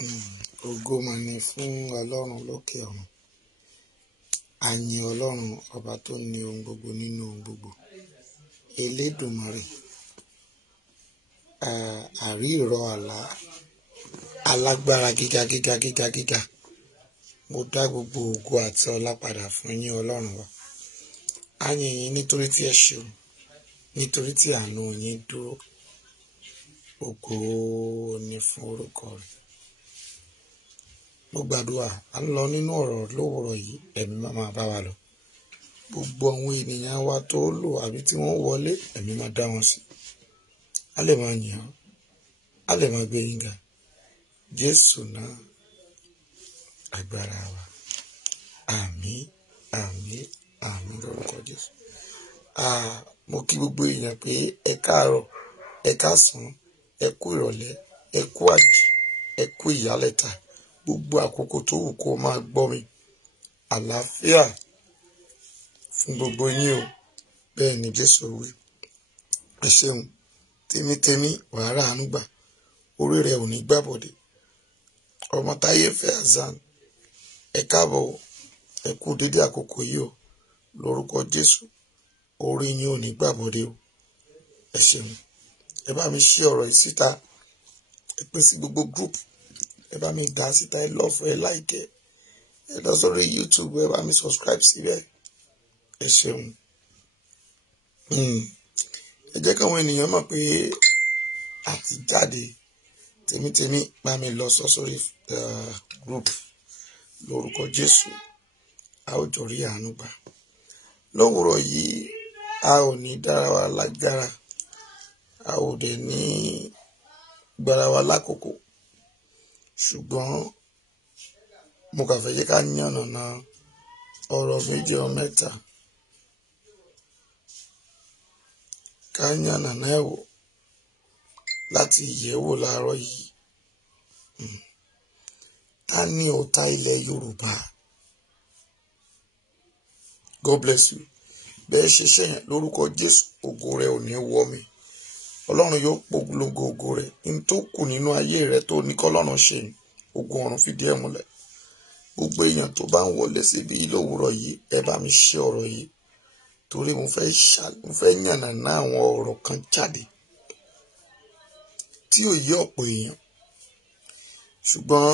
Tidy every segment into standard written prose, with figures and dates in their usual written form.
Ògo mà ní fún Ọlọ́run lókè ọ̀run. A yìn Ọlọ́run ọba tó ní ohun gbogbo nínú ohun gbogbo. Elédùmarè, àrí ìrọ̀ àlá, alágbára gíga. Mo dá gbogbo ògo àti ọlá padà fún yín Ọlọ́run wa. A yìn yín nítorí tí ẹ ṣeun, nítorí tí àánú yín dúró. Ògo ni fún orúkọ rẹ̀. Mo gbàdúrà à ń lọ nínú ọ̀rọ̀ lówùrọ̀ yìí, ẹ̀mí máa bá wa lọ. Gbogbo àwọn ènìyàn wa tó lò àbí tí wọ́n wọlé, ẹ̀mí máa dá wọn sí. A lè máa yìn ọ́, a lè máa gbé yín ga. Jésù náà agbára wa. Àmín, àmín, àmín lórúkọ Jésù. Mo kí gbogbo èèyàn pé ẹ káàárọ̀, ẹ káàsán, ẹ kú ìrọ̀lẹ́, ẹ kú àjì, ẹ kú ìyálẹ̀ta. Gbogbo àkókò tó wù kó máa gbọ́ mi. Àlàáfíà fún gbogbo yín o. Bẹ́ẹ̀ ni Jésù wí. Ẹ ṣeun. Tèmítèmí wàá rà àánú gbà. Orí rẹ ò ní gbàbọ̀dé. Ọmọ táyé fẹ́ Azan. Ẹ káàbọ̀ o. Ẹ kú dédé àkókò yìí o. Lórúkọ Jésù. Orí yín ò ní gbàbọ̀dé o. Ẹ ṣeun. Ẹ bá mi ṣí ọ̀rọ̀ yìí síta. Ẹ pín sí gbogbo group. Ẹ bá mi dá síta, ẹ love, ẹ like, ẹ lọ sórí YouTube, ẹ bá mi subscribe síbẹ̀. Ẹ ṣeun. Ẹ jẹ́ káwọn ènìyàn mọ̀ pé a ti jáde. Tèmítèmí bá mi lọ sórí group. Lórúkọ Jésù. A ó jọ rí àánú gbà. Lówùrọ̀ yìí a ò ní dára wa lágbára. A ò dẹ̀ ní gbára wa lákòókò. Ṣùgbọ́n mo kàn fẹ́ jẹ́ ká yànnàná ọ̀rọ̀ méjì ọ mẹ́ta. Ká yànnàná ẹ̀ wò láti yẹ̀wò láàárọ̀ yìí. Ta ni ọ̀tá ilẹ̀ Yorùbá? God bless you. Bẹ́ẹ̀ ṣe ṣẹ́yìn lórúkọ Jésù, ògo rẹ ò ní wọ́ mi. Ọlọ́run yóò polongo ògo rẹ̀. In tó kù nínú ayé rẹ̀ tó ní kọ́lọ́run ṣe ni. Ogun ọ̀run fìdí ẹ̀ múlẹ̀. Gbogbo èèyàn tó bá ń wọlé síbi lówùrọ̀ yìí, ẹ bá mi ṣe ọ̀rọ̀ yìí. Torí mo fẹ́ yànnàná àwọn ọ̀rọ̀ kan jáde tí ò yé ọ̀pọ̀ èèyàn. Ṣùgbọ́n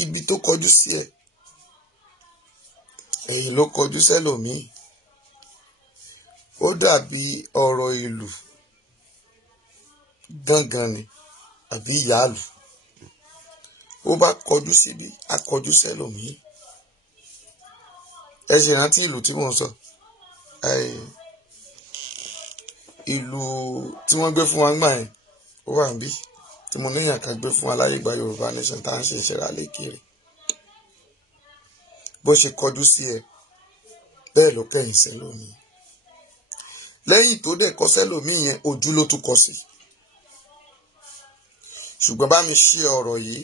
ibi tó kọjú sí ẹ, ẹ̀yìn ló kọjú sẹ́lòmíì. Ó dàbí ọ̀rọ̀ ìlú gángan ni àbí ìyáàlú. Ó bá kọjú síbi, a kọjú sẹ́lòmíì. Ẹ ṣe rántí ìlú tí mò ń sọ. Ìlú tí wọ́n gbé fún wa ńgbà yẹn, ó wà níbí. Tí mo níyàn kan gbé fún wa láyé ìgbà Yorùbá nation tá à ń ṣe ìṣẹ̀rá lékèrè. Bó ṣe kọjú sí ẹ, bẹ́ẹ̀ ló kẹ̀yìn sẹ́lòmíì. Lẹ́yìn tó dẹ̀ kọ sẹ́lòmíì yẹn, ojú ló tún kọ sí. Ṣùgbọ́n bá mi ṣe ọ̀rọ̀ yìí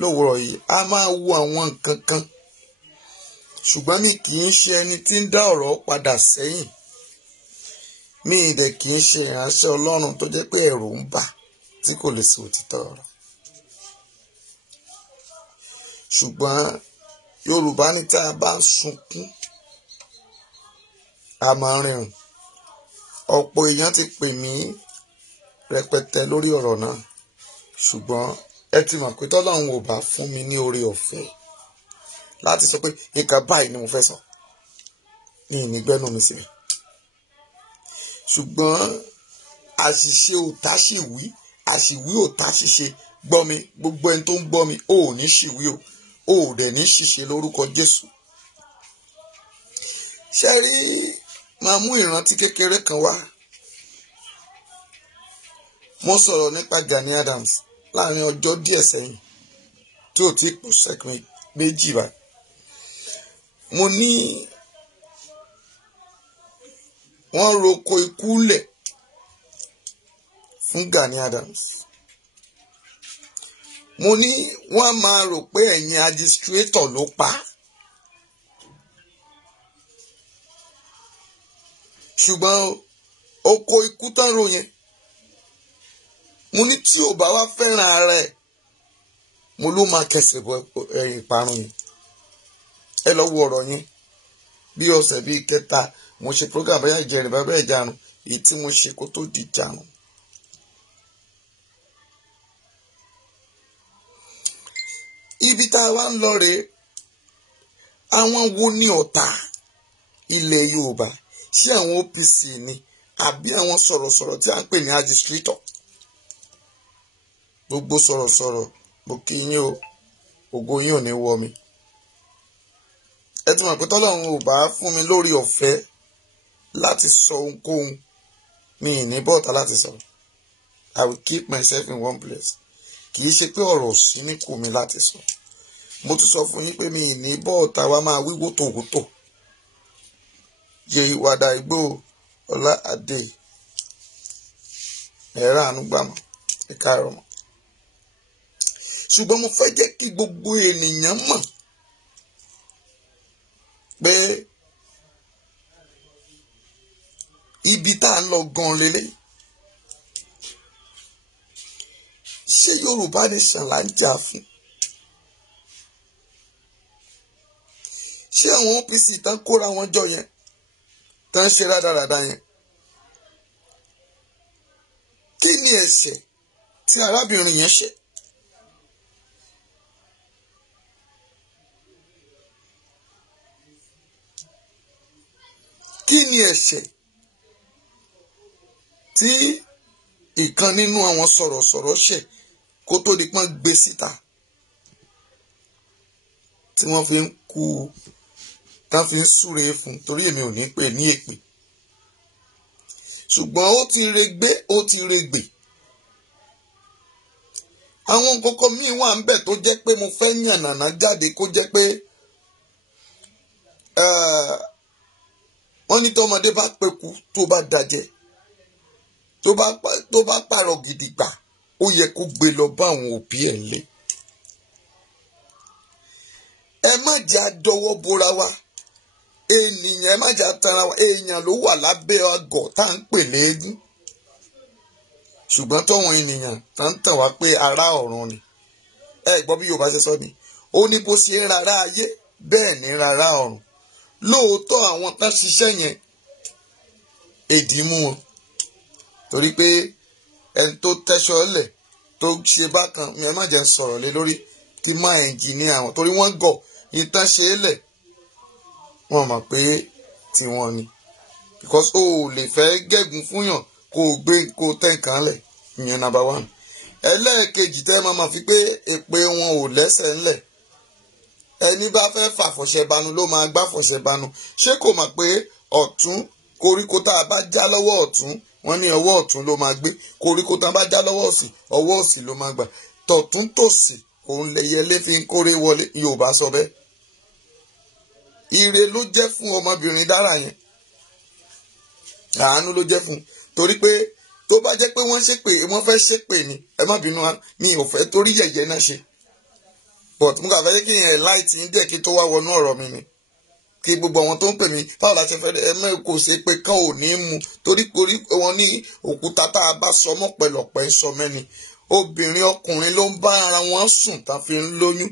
lówùrọ̀ yìí, a máa wo àwọn nǹkan kan. Ṣùgbọ́n mi kì í ṣe ẹni tí ń dá ọ̀rọ̀ padà sẹ́yìn. Mi dẹ̀ kì í ṣe ìránṣẹ́ Ọlọ́run tó jẹ́ pé ẹ̀rù ń bà tí kò lè sọ òtítọ́ ọ̀rọ̀. Ṣùgbọ́n Yorùbá ní tá a bá ń sunkún, a máa ń rẹ́rìn. Ọ̀pọ̀ èèyàn ti pè mí rẹpẹtẹ lórí ọ̀rọ̀ náà. Ṣùgbọ́n ẹ ti mọ̀ pé tọ́lọ́run ò bá fún mi ní oore ọ̀fẹ́ láti sọ pé nǹkan báyìí ni mo fẹ́ sọ, ní ìnígbẹ́nu mi sílẹ̀. Ṣùgbọ́n àṣìṣe òtá sì wí, àṣìwí òtá ṣìṣe. Gbọ́ mi, gbogbo ẹni tó ń gbọ́ mi, ò ní ṣìwí o, ò dẹ̀ ní ṣìṣe lórúkọ Jésù. Ṣé rí, máa mú ìrántí kékeré kan wá. Mo sọ̀rọ̀ nípa Gani Adams láàrin ọjọ́ díẹ̀ sẹ́yìn tí ò tí pọ̀ sẹ́kùn méjì báyìí. Mo ní wọ́n roko ikú lẹ̀ fún Gani Adams. Mo ní wọ́n máa rò pé ẹ̀yin administrator ló pa. Ṣùgbọ́n oko ikú tán ro yẹn mo ní tí ò bá wá fẹ́ràn ara ẹ̀ mo ló máa kẹsẹ̀ bọ ìparun yẹn. Ẹ lọ wo ọ̀rọ̀ yẹn bí ọ̀sẹ̀ bíi kẹta mo ṣe program bẹ́ẹ̀ ìjẹrin bẹ́ẹ̀ ìjarun èyí tí mo ṣe kó tó di ìjarun. Ibi tá a wá ń lọ rèé, àwọn wo ni ọ̀tá ilẹ̀ Yorùbá? Ṣé àwọn OPC ni àbí àwọn sọ̀rọ̀sọ̀rọ̀ tí a ń pè ní agistrator? Gbogbo sọ̀rọ̀sọ̀rọ̀ mo kí yín o, ògo yín ò ní wọ mi. Ẹ ti mọ̀ pé tọ́lọ́run ò bá fún mi lórí ọ̀fẹ́ láti sọ ohunkóhun, mi ì ní bọ́ọ̀tà láti sọ̀rọ̀. I will keep myself in one place. Kì í ṣe pé ọ̀rọ̀ sí mi kù mi láti sọ. Mo tún sọ fún yín pé mi ì ní bọ́ọ̀tà wa máa wí wótòwótò. Yẹ ìwàdà Ìgbò Ọlá Adé ẹ̀rọ ànúgbàmọ̀ ẹ̀ka ẹ̀rọ mọ̀. Ṣùgbọ́n mo fẹ́ jẹ́ kí gbogbo ènìyàn mọ̀ pé ibi tá a lọ gan lélẹ̀. Ṣé Yorùbá nation là ń jà fún? Ṣé àwọn OPC tán kóra wọn jọ yẹn tán ṣe rádaràda yẹn? Kí ni ẹ̀ṣẹ̀ tí arábìnrin yẹn ṣẹ̀? Kí ni ẹ̀ṣẹ̀ tí ìkan nínú àwọn sọ̀rọ̀sọ̀rọ̀ ṣẹ̀ kó tó di pọ́n gbé síta tí wọ́n fi ń kú tán fi ń súre fún? Torí èmi ò ní pè ní èpè, ṣùgbọ́n ó ti regbé ó ti regbè. Àwọn nǹkan míì wà ń bẹ̀ tó jẹ́ pé mo fẹ́ yànnàná jáde kó jẹ́ pé wọ́n ní tọ́mọdé bá peku tó bá dajẹ́ tó bá pààrọ̀ gidigba ó yẹ kó gbé lọ bá àwọn òbí ẹ̀ lé. Ẹ má jà dọwọ́ bora wa ènìyàn, ẹ má jà tanra wa. Èèyàn ló wà lábẹ́ àgọ̀ tá à ń pè léegun, ṣùgbọ́n tọ́wọn ènìyàn tá ń tàn wá pé ará ọ̀run ni. Ẹ gbọ́ bí Yorùbá ṣe sọ ni, ó ní bó ṣe ń rárá ayé bẹ́ẹ̀ ní rárá ọ̀run. Lóòótọ́ àwọn tán ṣiṣẹ́ yẹn èdì mú wọn, torí pé ẹni tó tẹ́ṣọ́ lẹ̀ tó ṣe bákan mi ẹ má jẹ́ ń sọ̀rọ̀ lé lórí kí má ẹnjìníà wọn, torí wọ́n gọ̀ ìtàn ṣe é lẹ̀ wọ́n mọ̀ pé tiwọn ni. Because o ò lè fẹ́ gẹ́gùn fúnyàn kó o gbé kó o tẹ̀ nǹkan lẹ̀, ìyẹn number one. Ẹlẹ́ẹ̀kejì tẹ́ máa fi pé èpè wọn ò lẹ́sẹ̀ ńlẹ̀. Ẹni bá fẹ́ fàfọ̀ṣẹ̀banu ló máa gbá fọ̀ṣẹ̀banu. Ṣé kò mọ̀ pé ọ̀tún koríko tá a bá já lọ́wọ́ ọ̀tún wọ́n ní ọwọ́ ọ̀tún ló máa gbé, koríko tá a bá já lọ́wọ́ òsì ọwọ́ òsì ló máa gbà. Tọ̀tún tòsì òun lẹyẹlé fi ń kórè wọlé, Yorùbá sọ bẹ́ẹ̀. Ire ló jẹ́ fún ọmọbìnrin dára yẹn, àánú ló jẹ́ fún, torí pé tó bá jẹ́ pé wọ́n fẹ́ ṣépè ni ẹ má bínú mi ò fẹ́ torí yẹ̀yẹ́ náà ṣe. But mo kà fẹ́ kí yẹn láìtì ń jẹ́ kí tó wá wọnú ọ̀rọ̀ mi ni, kí gbogbo àwọn tó ń pè mí báwo la ṣe fẹ́ ẹ̀mẹ́ kò ṣe pé kán ò ní mu, torí wọn ní òkúta tá a bá sọ mọ́ pẹ̀lọ̀pẹ̀ ń sọ mẹ́ni. Obìnrin ọkùnrin ló ń bá ara wọn sùn tá fi ń lóyún.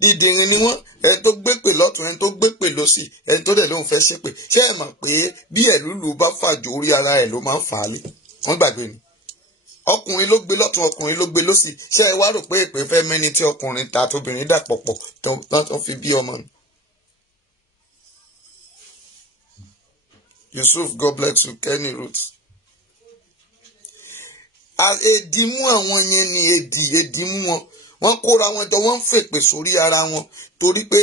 Dídìrín ni wọ́n, ẹni tó gbépè lọ́tún ẹni tó gbépè lósì, ẹni tó dẹ̀ lóun fẹ́ ṣépè. Ṣé ẹ mọ̀ pé bí ẹ̀lúlù bá fàjò orí ara ẹ̀ ló máa ń fà á lé? Wọ́n gbàgbé ni. Ọkùnrin ló gbé lọ́tún ọkùnrin ló gbé lósì. Ṣé ẹ wá rò pé èpè fẹ́ mẹ́ni tí ọkùnrin àti obìnrin dà pọ̀pọ̀ tó fi bí ọmọ ni? Yusuf, God bless you. Kenny Roots. Èdìmú àwọn yẹn ni èdìmú wọn. Wọ́n kóra wọn jọ, wọ́n ń fèpè sórí ara wọn torí pé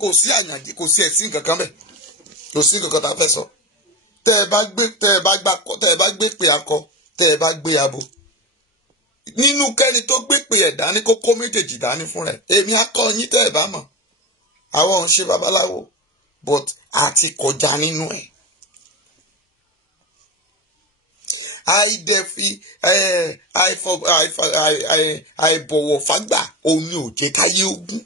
kò sí àyànjí, kò sí ẹ̀sìn kankan bẹ́ẹ̀. Kò sí kankan tá a fẹ́ sọ. Tẹ́ ẹ bá gbé pé akọ, tẹ́ ẹ bá gbé abo. Nínú kẹ́ni tó gbé pé ẹ̀ dání kó kó méjèèjì dání fún rẹ̀. Èmi akọ yín tẹ́ ẹ bá mọ̀. Àwọn ò ń ṣe babaláwo, but àti kọjá nínú ẹ̀. Àìbọ̀wọ̀ fágbà òun ni ò jẹ́ káyé ogún.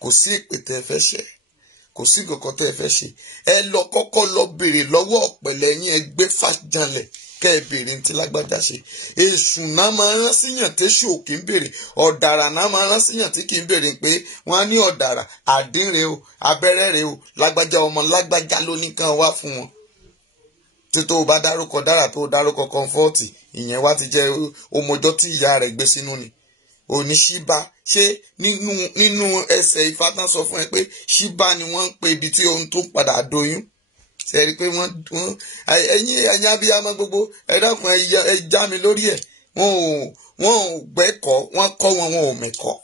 Kò sí èpè tẹ́ fẹ́ ṣe, kò sí kankan tẹ́ ẹ fẹ́ ṣe. Ẹ lọ kọ́kọ́ lọ béèrè lọ́wọ́ ọ̀pẹ̀lẹ̀ yín, ẹ gbé fàjànlẹ̀ kẹ́ ẹ béèrè ní tí lágbájá ṣe. Èṣù náà máa rán síyàn téṣù ò kì í béèrè. Ọ̀dàrà náà máa rán síyàn tí kì í béèrè pé wọ́n á ní ọ̀dàrà àdínre o, abẹ́rẹ́ rẹ o, lágbájá ọmọ lágbájá ló ní kàn wá fún wọn. Tí tó o bá dárúkọ dára tó o dárúkọ kọ́ńfọ́ọ̀tì, ìyẹn wá ti jẹ́ ọmọjọ́ tí ìyá rẹ̀ gbé sínú ni. Òní ṣíbá, ṣé nínú ẹsẹ̀ Ifá tán sọ fún ẹ pé ṣíbá ni wọ́n ń pe ibi tí ohun tó padà doyún. Ṣé ẹ rí i pé wọ́n ẹ̀yin abiyamọ gbogbo ẹ dákun ẹ já mi lórí ẹ̀. Wọ́n ò gbẹ́kọ̀ọ́, wọ́n kọ́ wọn ò mẹ̀kọ́.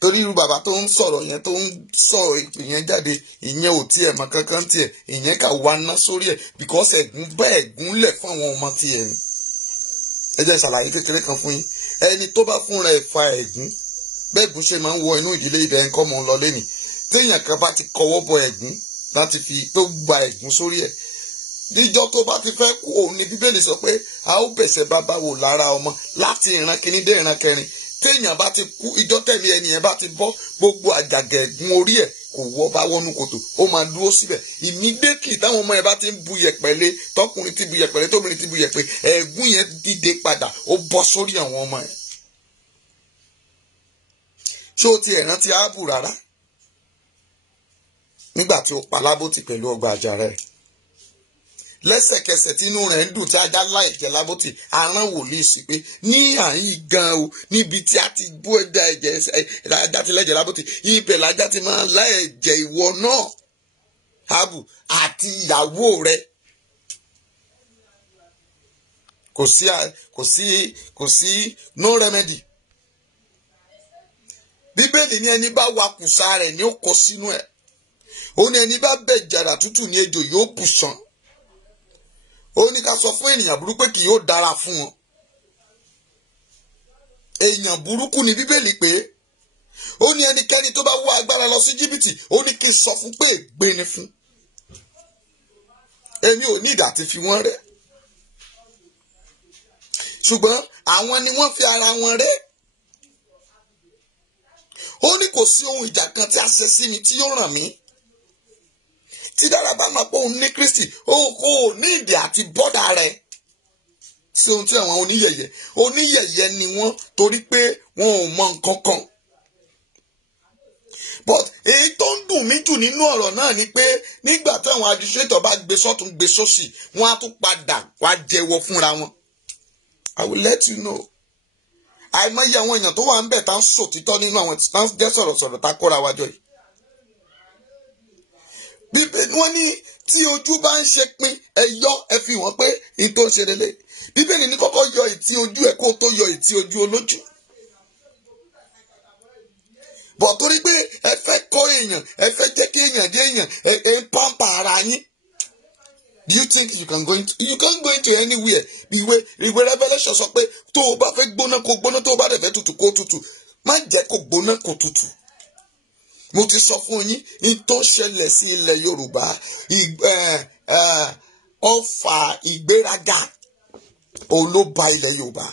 Torí irú bàbá tó ń sọ̀rọ̀ yẹn, tó ń sọ̀rọ̀ ìpè yẹn jáde, ìyẹn ò tiẹ̀ mọ̀ kankan tiẹ̀, ìyẹn kà wá ná sórí ẹ̀ because ẹ̀gún bá ẹ̀gún lẹ̀ fún àwọn ọmọ tiẹ̀ ni. Ẹ jẹ́ ìṣàlàyé kékeré kan fún yín. Ẹni tó bá fúnra ẹ̀ fa ẹ̀gún, bẹ́ẹ̀gún ṣe máa ń wọ inú ìdílé ibẹ̀ ń kọ́ mọ́ ń lọ lẹ́nì. Téèyàn kan bá ti kọwọ́ bọ ẹ̀gún láti fi tó gba ẹ̀gún sórí ẹ̀, níjọ́ tó bá ti fẹ́ kú, òun ni Bíbélì sọ pé a ó bẹ̀sẹ̀ bàbá wò lára ọmọ láti ìran kìíní dé ìran kẹrin. Téèyàn bá ti kú, ìjọ́ tẹ̀lé ẹni yẹn bá ti bọ́, gbogbo àjàgà ẹ̀gún orí ẹ̀ kò wọ́ bá wọnú kòtò, ó máa dúró síbẹ̀. Immediately táwọn ọmọ ẹ̀ bá ti ń bu yẹ̀pẹ̀ lé, tọkùnrin ti bu yẹ̀pẹ̀ lé, tóbìnrin ti bu yẹ̀pẹ̀, ẹ̀gún yẹn dìde padà, ó bọ́ sórí àwọn ọmọ ẹ̀. Ṣé o ti ẹ̀ rántí Áábù rárá? Nígbà tí ó pa Lábótì pẹ̀lú ọgbà àjàrà ẹ̀. Lẹ́sẹ̀kẹsẹ̀ tí inú rẹ̀ ń dùn tí ajá lá ẹ̀jẹ̀ Lábótì, arán wòlíì sí pé ní àyín gan o, níbi tí a ti bú ẹ̀dá ẹ̀jẹ̀ ajá ti lẹ́jẹ̀ Lábótì, ibẹ̀ lájá ti máa lá ẹ̀jẹ̀ ìwọ náà, Áábù, àti ìyàwó rẹ̀. Kò sí no remedy. Bíbélì ní ẹni bá wakùsà rẹ̀ ni ó kó sínú ẹ̀. Ó ní ẹni bá bẹ̀ jàrà tútù ní ejò yóò bù sàn. Ó ní ká sọ fún ènìyàn burúkú pé kì yóò dára fún wọn. Èèyàn burúkú ni Bíbélì pé. Ó ní ẹnikẹ́ni tó bá wá agbára lọ sí Íjíbítì, ó ní kí n sọ fún pé ègbé ni fún. Èmi ò ní ìdá ti fi wọ́n rẹ́. Ṣùgbọ́n àwọn ni wọ́n fi ara wọn rẹ́. Ó ní kò sí ohun ìjà kan tí a ṣe sí mi tí yóò ràn mí. Tí dára bá máa pọ̀ òun ní Kristi, òun kò ní ìdí àti bọ́dà rẹ̀. Sí ohun tí àwọn oníyẹ̀yẹ́ ni wọ́n, torí pé wọn ò mọ nǹkan kan. But èyí tó ń dùn mí jù nínú ọ̀rọ̀ náà ni pé nígbà táwọn administrator bá gbé sọ́tún gbé sósì, wọ́n á tún padà wá jẹ́wọ́ fúnra wọn. I will let you know. Àìmọye àwọn èèyàn tó wà ń bẹ̀ tá ń sòtítọ́ nínú àwọn tí wọ́n jẹ́ sọ̀rọ̀sọ̀rọ̀ tá kóra wájọ yìí. Wọ́n ní tí ojú bá ń ṣe pin, ẹ yọ ẹ fi wọ́n pé ní tó ń ṣe lélẹ̀. Bíbélì ní kọ́kọ́ yọ ìtì ojú ẹ̀ kó tó yọ ìtì ojú olójú. Bọ̀ torí pé ẹ fẹ́ kọ́ èèyàn, ẹ fẹ́ jẹ́ kí èèyàn dé èèyàn, ẹ ń pàmpà ara yín. Do you think you can go into anywhere? Ìwé Revelation sọ pé tó o bá fẹ́ gbóná kó gbóná, tó o bá dẹ̀ fẹ́ tutù kó tutù. Má jẹ́ kó gbóná kó tutù. Mo ti sọ fún yín ní tó ṣẹlẹ̀ sí ilẹ̀ Yorùbá, ọfà ìgbéraga òun ló ba ilẹ̀ Yorùbá.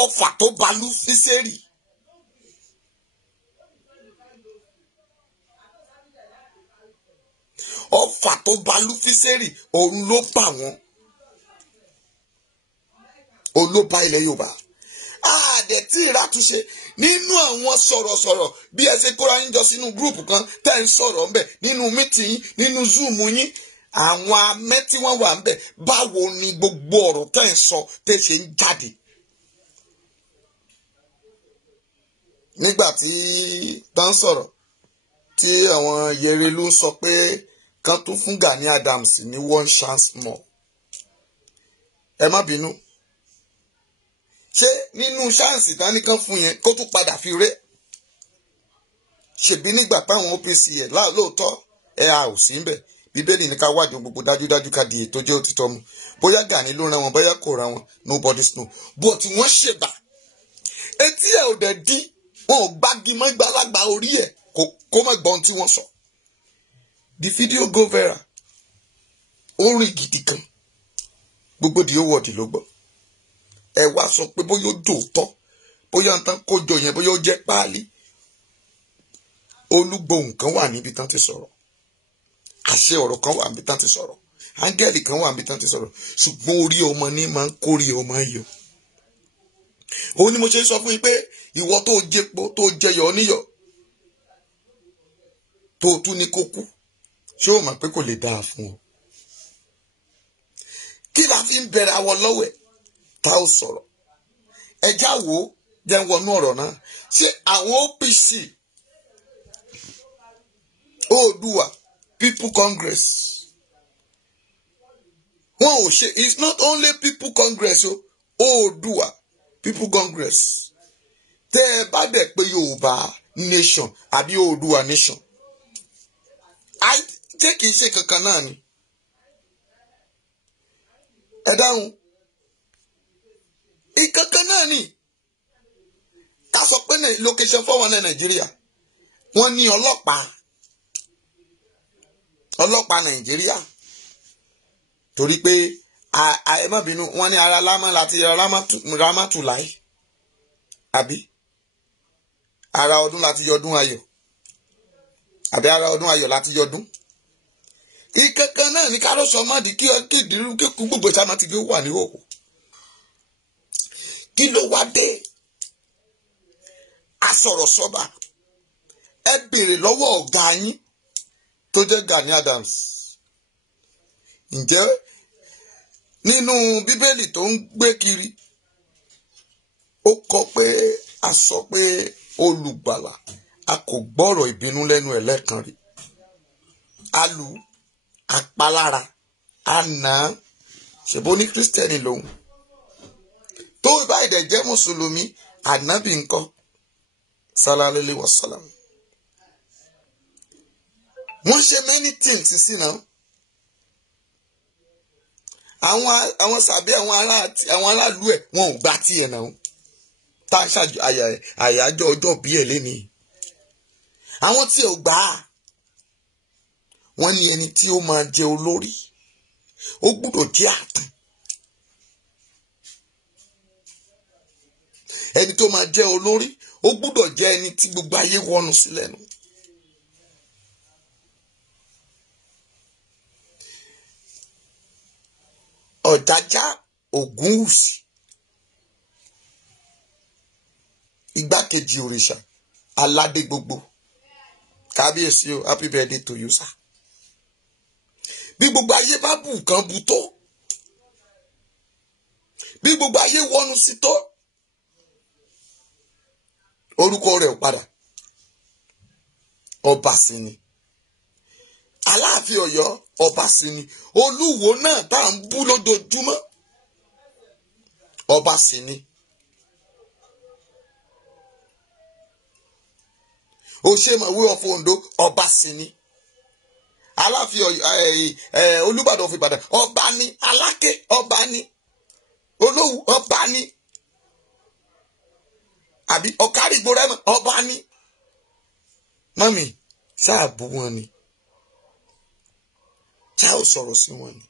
Ọfà tó ba Lúfísẹ́rì. Ọfà tó ba Lúfísẹ́rì òun ló bà wọ́n. Òun ló ba ilẹ̀ Yorùbá. Àdẹ̀ tí ìràtúnṣe nínú àwọn sọ̀rọ̀sọ̀rọ̀ bí ẹ ṣe kóra yín jọ sínú gúrùpù kan tẹ́ ń sọ̀rọ̀ ńbẹ̀, nínú mítì yín, nínú Zoom yín, àwọn amẹ́ tí wọ́n wà ńbẹ̀, báwo ni gbogbo ọ̀rọ̀ tẹ́ ń sọ tẹ́ ṣe ń jáde. Nígbà tí tá ń sọ̀rọ̀ tí àwọn Yerelu ń sọ pé kan tún fún Gani Adams ní one chance more. Ẹ má bínú. Ṣé nínú ṣáǹsì táníkan fún yẹn kó tún padà fi ré? Ṣèbí nígbà páwọn OPC ẹ̀ lóòótọ́ a ò sí ń bẹ̀. Bíbélì ní ká wádìí gbogbo dájúdájú ká di ètò jẹ́ òtítọ́ mu. Bóyá Gani ló rán wọn, bóyá kò rán wọn, nobody's know. But wọ́n ṣèbà. Etí ẹ̀ ò dẹ̀ dín, wọn ò gbági mọ́ ìgbàlagbà orí ẹ̀ kó má gbọ́n tí wọ́n sọ. The video go viral. Ó rìn gidi kan. Gbogbo di owó ọ̀dì ló gbọ́. Ẹ wá sọ pé bóyá ó dòótọ́, bóyá ń tán kójọ yẹn, bóyá ó jẹ́ páálí. olúgbòhùn kan wà níbi tán ti sọ̀rọ̀, àṣẹ ọ̀rọ̀ kan wà níbi tán ti sọ̀rọ̀, áńgẹ́lì kan wà níbi tán ti sọ̀rọ̀, ṣùgbọ́n orí ọmọ ní máa ń kórè ọmọ yọ. Òun ni mo ṣe sọ fún yín pé ìwọ tó jẹpo tó jẹyọ níyọ tó tún ní kó kú, ṣé o mọ̀ pé kò lè dáa fún ọ? Kí la fi ń bẹ̀rẹ̀ àwọ̀ lọ́wọ́ ẹ̀ tá ò sọ̀rọ̀? Ẹjá wo jẹ́ ń wọnú ọ̀rọ̀ náà. Ṣé àwọn OPC, Oòduà People Congress, wọn ò ṣe, it's not only People Congress o, Oòduà People Congress. Tẹ́ ẹ bá dẹ̀ pé Yorùbá nation àbí Oòduà nation, ṣé kìí ṣe kankan náà ni? Ẹ dáhùn, ìkankan náà ni. Ká sọ pé location 419 Nàìjíríà, wọ́n ní ọlọ́pàá Nàìjíríà, torí pé ẹ má bínú, wọ́n ní ara lámà láti rámátù láì, àbí ara ọdún láti yọdún ayọ̀, àbí ara ọdún ayọ̀ láti yọdún. Ìkankan náà ní káró sọ máàdì kí ìdírú kíkú gbogbo ìsámá ti gbé wà ní òkú. Kí ló wá dé? Asọ̀rọ̀ sọ́ba, ẹ béèrè lọ́wọ́ ọ̀gá yín tó jẹ́ Gani Adams. Ǹjẹ́ nínú Bíbélì tó ń gbé kiri, ó kọ pé a sọ pé olùgbàlà a kò gbọ́rọ̀ ìbínú lẹ́nu ẹ̀ lẹ́ẹ̀kan rí. Alù, apalára, àná, ṣèbó ní Kírísítẹ́nì lòun. Tó bá ìdẹ̀ jẹ́ Mùsùlùmí, ànábì ńkọ́? Sallallahu alaihi wasallam. Wọ́n ṣe many things sí náà. Àwọn sàbí àwọn aráàlú ẹ̀ wọn ò gbà tiẹ̀ náà. Tá a ṣàjọ àyájọ́ ọjọ́ bí ẹ̀ léni. Àwọn tí ò gbà á, wọ́n ní ẹni tí ó máa jẹ olórí, ó gbúdọ̀ jẹ́ àtàn. Ẹni tó máa jẹ olórí, ó gbúdọ̀ jẹ́ ẹni tí gbogbo ayé wọnú sí lẹ́nu. Ọ̀jájá Ògúnwùsì, igbákejì òrìṣà aládé gbogbo, kábíyèsí o, happy birthday to you sir. Bí gbogbo ayé bá bù kan bu tó, bí gbogbo ayé wọnú sí tó, orúkọ rẹ̀ ò padà, ọba sí ni. Aláàfin Ọ̀yọ́, ọba sí ni. Olúwo náà tá à ń bú lójoojúmọ́, ọba sí ni. Òṣèmọ̀wé of Ondo, ọba sí ni. Aláàfin Olúbàdàn of Ìbàdàn, ọba ni. Aláké, ọba ni. Olówú, ọba ni. Àbí Ọ̀kárìgbò Rẹ́mọ, ọba ni. Mọ́mì, ṣáà bú wọn ni? Ṣáà ò sọ̀rọ̀ sí wọn ni?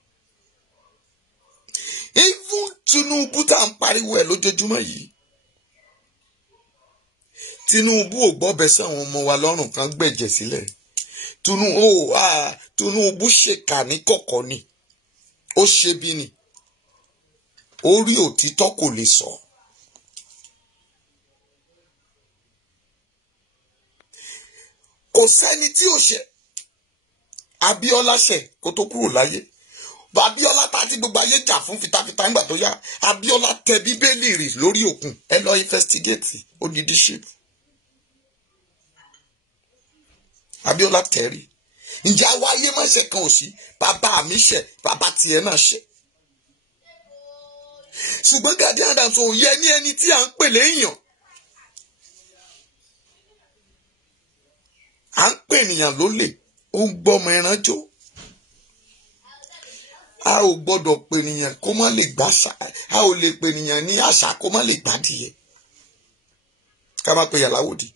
Even Tinubu tá à ń pariwo ẹ̀ lójoojúmọ́ yìí, Tinubu ò gbọ́ bẹ́ sí àwọn ọmọ wa lọ́rùn kan gbẹ̀jẹ̀ sílẹ̀. Tinubu ṣèkà ní kọ̀kọ̀ ni, ó ṣe bí ni, orí òtítọ́ kò lè sọ. Kò sẹ́ni tí ò ṣẹ̀. Abíọ́lá ṣẹ̀ kó tó kúrò láyé. Abíọ́lá tá tí gbogbo ayé jà fún fitafita nígbà tó yá. Abíọ́lá tẹ Bíbélì rì lórí òkun. Ẹ lọ investigate odidi ship. Abíọ́lá tẹ̀rí. Ǹjẹ́ àwa ayé má ṣe kan ò sí? Bàbá mi ṣẹ̀, bàbá tiẹ̀ náà ṣẹ̀. Ṣùgbọ́n Gani Adams ò yẹ ní ẹni tí à ń pè léèyàn. À ń pè ènìyàn lólè, ó ń gbọ́mọ ẹran jó. A ò gbọ́dọ̀ pè ènìyàn kó má lè gbàṣà, a ò lè pè ènìyàn ní àṣà kó má lè gbádìyẹ. Ká má pe yàláwòdì.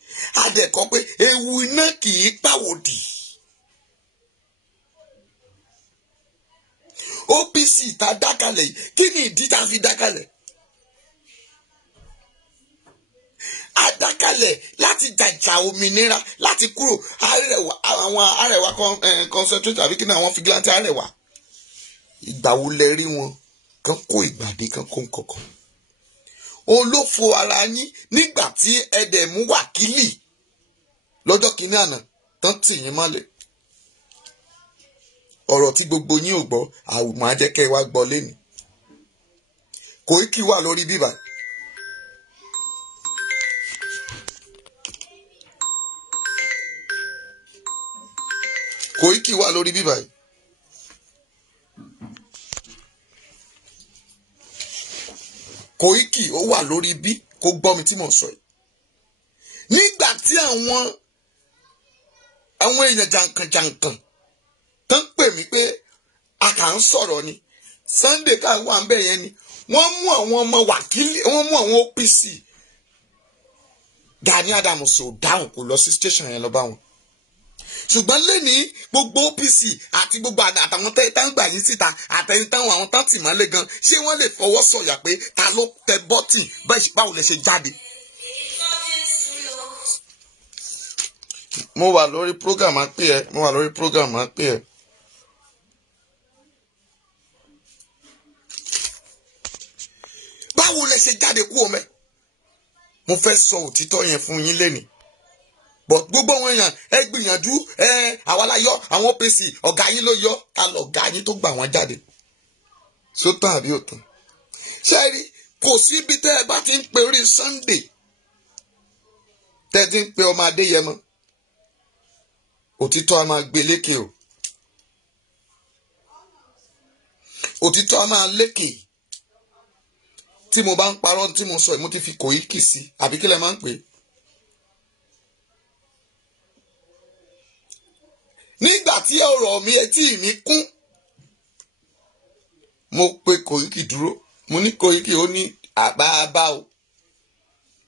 A dẹ̀ kọ́ pé ewu iná kì í pàwòdì. OPC tá dákalẹ̀ yìí, kí ni ìdí tá fi dákalẹ̀? A dákalẹ̀ kalẹ̀ láti jàjà òmìnira láti kúrò àwọn Arewa concentrate àbí kí ni àwọn fìgìláńtì Arewa. Ìgbà wo lẹ rí wọn kán kó ìgbàdé kán kó nǹkankan? Òun ló fo ara yín nígbà tí ẹ̀dẹ̀ mú wákìlì lọ́jọ́ kìíní àná tán tì yín mọ́lẹ̀. Ọ̀rọ̀ tí gbogbo yín ò gbọ́ àwùmọ̀ ajẹ́kẹ́ wa gbọ́ lénìí. Koiki wà lórí bíbá. Koiki wà lórí bíbá yìí. Koiki ó wà lórí bí kó gbọ́ mi tí mò ń sọ yìí. Nígbà tí àwọn èèyàn jàǹkànjàǹkàn tán pè mí pé a kà ń sọ̀rọ̀ ni, Sunday ká wà ń bẹ̀ yẹn ni, wọ́n mú àwọn ọmọ wákìlì, wọ́n mú àwọn OPC. Gani Adams ò dáhùn, kò lọ sí station yẹn lọ bá wọn. Ṣùgbọ́n lẹ́ni gbogbo OPC àti gbogbo àtàwọn tán gbà yín síta àtẹ̀yìn táwọn àwọn tán tì mọ́lé gan, ṣé wọ́n lè fọwọ́ sọ̀yà pé ta ló tẹ bọ́tì báwo lè ṣe jáde? Mo wà lórí program á pè ẹ́. Báwo lè ṣe jáde kú omi? Mo fẹ́ sọ òtítọ́ yẹn fún yín lénìí. But gbogbo wọn èèyàn ẹ gbìyànjú àwa la yọ àwọn OPC ọ̀gá yín ló yọ, ká lọ ọ̀gá yín tó gbà wọ́n jáde. Sótàn àbí òtàn? Ṣé rí kò sí ibi tẹ́ ẹ bá ti ń pe orí Sunday tẹ́ ẹ ti ń pe ọmọ Adéyẹmọ, òtítọ́ a máa gbé lékè o. Òtítọ́ a máa lékè. Tí mo bá ń parọ́ tí mo sọ mo ti fi Koiki sí àbí kí lẹ máa ń pè é. Nígbà tí ọ̀rọ̀ mi etí mi kún, mo pe Koiki dúró. Mo ní Koiki, ó ní àbábá o.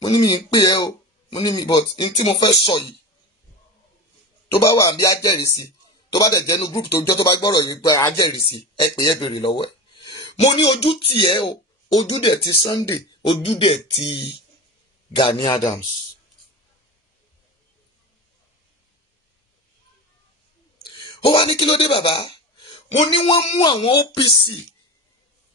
Mo ní mi ń pè ẹ́ o. Mo ní mi but ní tí mo fẹ́ sọ yìí tó bá wà bí ajẹ́rìí sí, tó bá dẹ̀ jẹ́nu group tó jọ́ tó bá gbọ́rọ̀ yìí pé ajẹ́rìí sí, ẹ pè é béèrè lọ́wọ́ ẹ̀. Mo ní ojú tì ẹ́ o, ojú dẹ̀ ti Sunday, ojú dẹ̀ ti Gani Adams. Ó wá ní kí ló dé bàbá? Mo ní wọ́n mú àwọn OPC.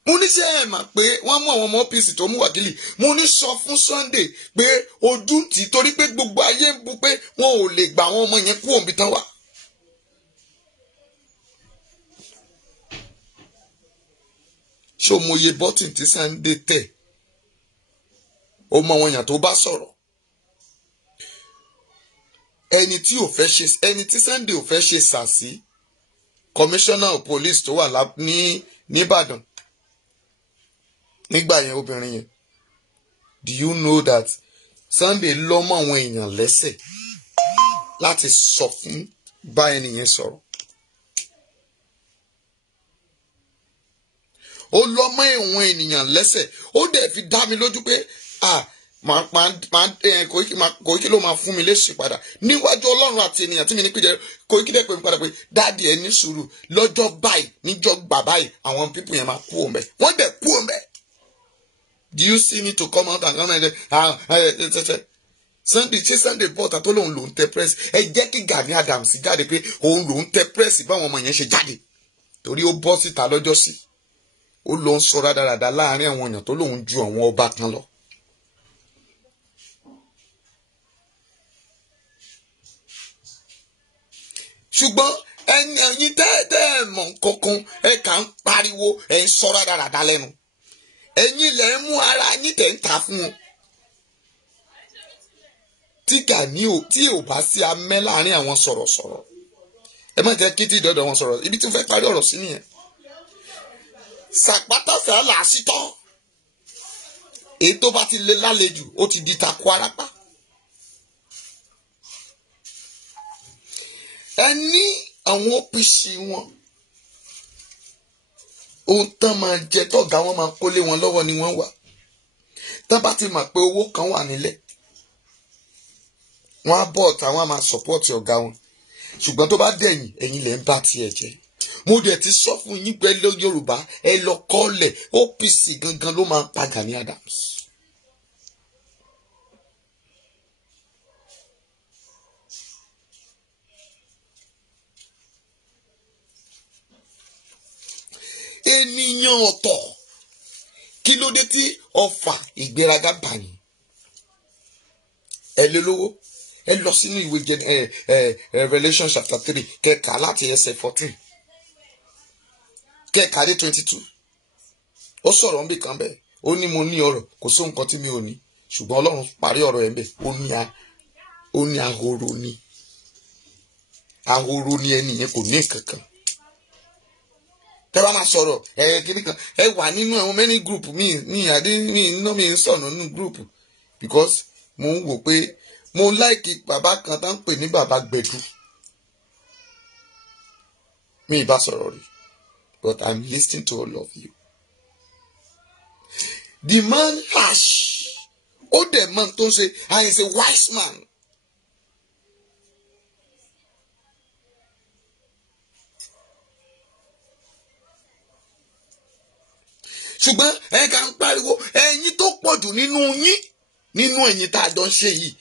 Mo ní ṣé ẹ mà pé wọ́n mú àwọn ọmọ OPC tó mú wákìlì. Mo ní sọ fún Sunday pé ojú tì torí pé gbogbo ayé ń bu pé wọn ò lè gba àwọn ọmọ yẹn kú òǹbí tán wà. Ṣé o mọye bọ́tìn tí Sunday tẹ̀? O mọ àwọn èèyàn tó bá sọ̀rọ̀. Ẹni tí Sunday ò fẹ́ ṣe sàsí, commissioner of police tó wà ní Ìbàdàn nígbà yẹn, obìnrin yẹn, do you know that Sunday lọ mọ́ àwọn èèyàn lẹ́sẹ̀ láti sọ fún bá ẹni yẹn sọ̀rọ̀? Ó lọ mọ́ àwọn ènìyàn lẹ́sẹ̀, ó dẹ̀ fi dá mi lójú pé Koiki ló máa fún mi léṣe padà níwájú Ọlọ́run àti ènìyàn tí mi ní pìjẹ. Koiki dẹ̀ pè mí padà pé dáàdì ẹ ní sùúrù, lọ́jọ́ báyìí níjọ́ gbà báyìí àwọn pípù yẹn máa kú òǹbẹ. Wọ́n dẹ̀ kú òǹbẹ. Do you see me to come out and come and Sunday bọ́ta tó lòun lòun tẹ press? Ẹ jẹ́ kí Gani Adams jáde pé òun lòun tẹ press báwọn ọmọ yẹn ṣe jáde, torí ó bọ́ síta lọ́jọ́ sí. Ó lòun sọ rádaràda láàrin àwọn èèyàn tó lòun ju àwọn ọba kan lọ. Ṣùgbọ́n ẹ̀yin tẹ́ ẹ̀ mọ̀ kankan ẹ kà ń pariwo ẹ̀ ń sọ rádaràda lẹ́nu. Ẹ̀yin lẹ̀ ń mú ara yín tẹ̀ ń ta fún wọn. Tí Gani tí ò bá sí amẹ́ láàrin àwọn sọ̀rọ̀sọ̀rọ̀, ẹ má jẹ́ kí tí ìdọ́dọ̀ wọn sọ̀rọ̀, ibi tí mo fẹ́ parí ọ̀rọ̀ sí nìyẹn. Sàpátá fẹ́ làásítọ́, èyí tó bá ti lé lálejò ó ti di takò arápá. Ẹ ní àwọn OPC wọn, ohun tán máa jẹ tọ́gá wọn máa kólé wọn lọ́wọ́ ni wọ́n wà. Tán bá ti mọ̀ pé owó kan wà nílẹ̀, wọ́n á bọ̀ táwọn máa sọ̀pọ̀tì ọ̀gá wọn. Ṣùgbọ́n tó bá dẹ̀yìn, ẹ̀yin lẹ̀ ń bá tiẹ̀ jẹ́. Mo dẹ̀ ti sọ fún yín pé Yorùbá ẹ lọ kọ́lẹ̀, OPC gangan ló máa ń pa Gani Adams. ènìyàn ọ̀tọ̀. Kí ló dé tí ọfà ìgbéraga bà yín? Ẹ lé lówó. Ẹ lọ sínú ìwé Revelation chapter 3 kẹka láti ẹsẹ̀ 14 kẹka dé 22. Ó sọ̀rọ̀ níbi kan bẹ́ẹ̀. Ó ní mo ní ọrọ̀, kò sí nǹkan tí mi ò ní. Ṣùgbọ́n Ọlọ́run parí ọ̀rọ̀ ẹ̀ bẹ́ẹ̀. Ó ní ahoro ni. Ahoro ni ẹni yẹn kò ní nǹkan kan. Tẹ́ bá máa sọ̀rọ̀ kiri kan. Ẹ wà nínú àwọn many group mi ń sọ̀nà nínú group because mo ń wò pé mo like bàbá kan tá ń pè ní bàbá Gbẹ̀du. Mi ì bá sọ̀rọ̀ rí, but I'm listening to all of you. The man harsh. Ó dẹ̀ mọ̀ tó ń ṣe, and he's a wise man. Ṣùgbọ́n ká ń pariwo ẹ̀yin tó pọ̀jù nínú ẹ̀yin tá a jọ ń ṣe yìí.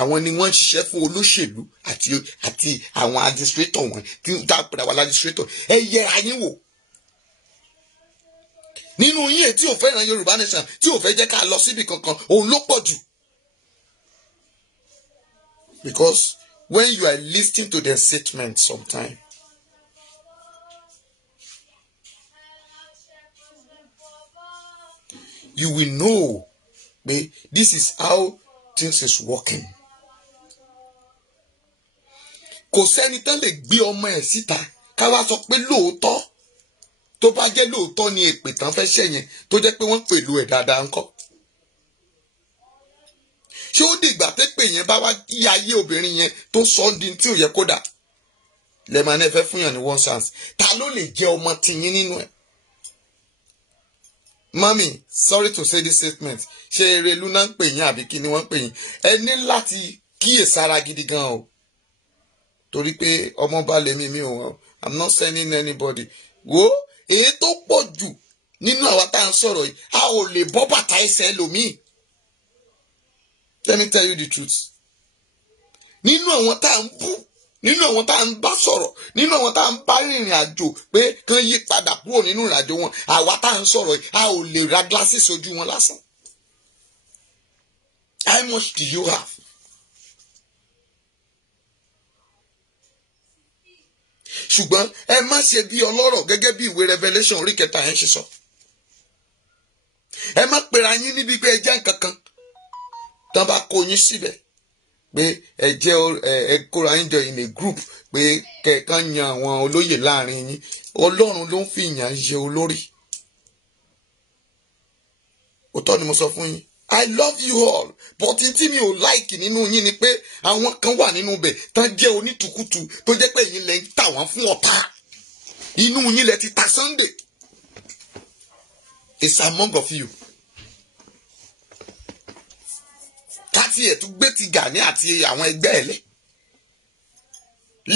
Àwọn ni wọ́n ń ṣiṣẹ́ fún olóṣèlú àti àwọn administrator wọn tí ń dápẹ́ra wà ládìsítrétọ̀. Ẹ yẹra yín wò. Nínú yín èyí tí ò fẹ́ràn Yorùbá nation tí ò fẹ́ jẹ́ ká lọ síbi kankan òun ló pọ̀ jù. Because when you are listening to their statements sometimes, you will know that this is how things is working. Kò sẹ́ni tán lè gbé ọmọ ẹ̀ síta ká wá sọ pé lóòótọ́ tó bá jẹ́ lóòótọ́ ni èpè tán fẹ́ ṣẹ̀yẹn tó jẹ́ pé wọ́n pèlú ẹ̀ dáadáa ńkọ́. Ṣé ó dìgbà pépè yẹn bá wá yí ayé obìnrin yẹn tó sọ ọ́ di tí ò yẹ kó dà? Lẹ́ẹ̀ma náà fẹ́ fún yàn ní one chance. Ta ló lè jẹ́ ọmọ tiyín nínú ẹ̀? Mami, sorry to say this statement. Ṣé Erelu náà ń pè yín àbí kí ni wọ́n ń pè yín? Ẹ ní láti kíyèsára gidi gan o. Torí pé ọmọ bá lè mi ò, I'm not sending anybody. Wo èyí tó pọ̀ jù nínú àwa tá à ń sọ̀rọ̀ yìí, a ò lè bọ́ bàtà ẹsẹ̀ ẹlòmíì. Let me tell you the truth. Nínú àwọn tá à ń bú, nínú àwọn tá à ń bá sọ̀rọ̀, nínú àwọn tá à ń bá rìnrìn àjò pé kán yí padà kúrò nínú ìrìn àjò wọn, àwa tá à ń sọ̀rọ̀ yìí, a ò lè ra glasses ojú wọn lásán. How much do you have? Ṣùgbọ́n ẹ má ṣe bí ọlọ́rọ̀ gẹ́gẹ́ bí ìwé Revelation orí 3 yẹn ṣe sọ. Ẹ má pera yín níbi pé ẹ jẹ́ nǹkan kan. Tán bá kó yín síbẹ̀ pé ẹ kóra yín jọ in a group pé kẹ̀kan yan àwọn olóyè láàrin yín. Ọlọ́run ló ń fi ìyàn yẹ olórí. Òótọ́ ni mo sọ fún yín. I love you all, but tí mi ò like nínú yín ni pé àwọn kan wà nínú bẹ̀ tán jẹ́ onítùkùtù tó jẹ́ pé yín lẹ ń tà wọ́n fún ọ̀tá. Inú yín lẹ ti ta Sunday. It's among of you. Káti ẹ̀ tún gbé ti Gani àti àwọn ẹgbẹ́ ẹ̀ lẹ̀.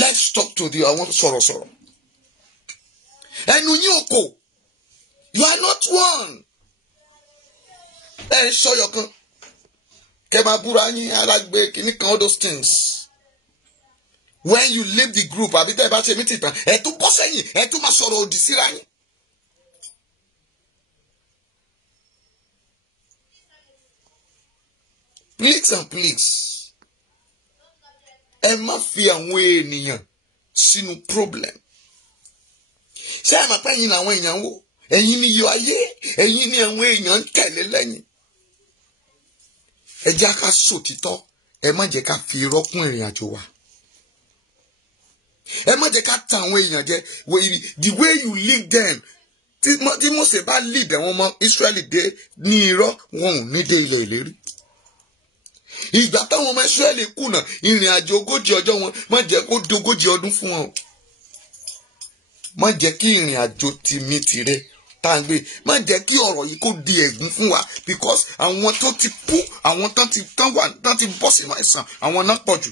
Let's talk to àwọn sọ̀rọ̀sọ̀rọ̀. Ẹnu yín ò kò. You are not one. Ẹ ń ṣọyọ kan kẹ máa búra yín alágbé kìíní kan all those things. When you leave the group àbí tẹ́ ẹ bá ṣe mí tìtàn ẹ tún bọ́ sẹ́yìn ẹ tún máa sọ̀rọ̀ òdì síra yín. Please and please ẹ má fi àwọn ènìyàn sínú problem. Ṣé ẹ máa pẹ́ yín làwọn èèyàn wò? Ẹ̀yin ni iyọ̀ ayé, ẹ̀yin ni àwọn èèyàn ń tẹ̀lé lẹ́yìn. Ẹ jẹ́ ká sòtítọ́, ẹ má jẹ́ ká fi irọ́ kún ìrìn àjò wa. Ẹ má jẹ́ ká ta àwọn èèyàn jẹ. The way you lead them, tí Mósè bá lead àwọn ọmọ Ísírẹ́lì dé ní irọ́, wọn ò ní dé ilẹ̀ ìlérí. Ìgbà táwọn ọmọ Ísírẹ́lì kùnà ìrìn àjò 40 ọjọ́ wọn, má jẹ́ kó di 40 ọdún fún wọn. Má jẹ́ kí ìrìn àjò tìmí tìrẹ tá à ń gbé, má jẹ́ kí ọ̀rọ̀ yìí kó di ẹ̀gún fún wa because àwọn tó ti kú, àwọn tán ti bọ́ sínú àìsàn, àwọn náà pọ̀ jù.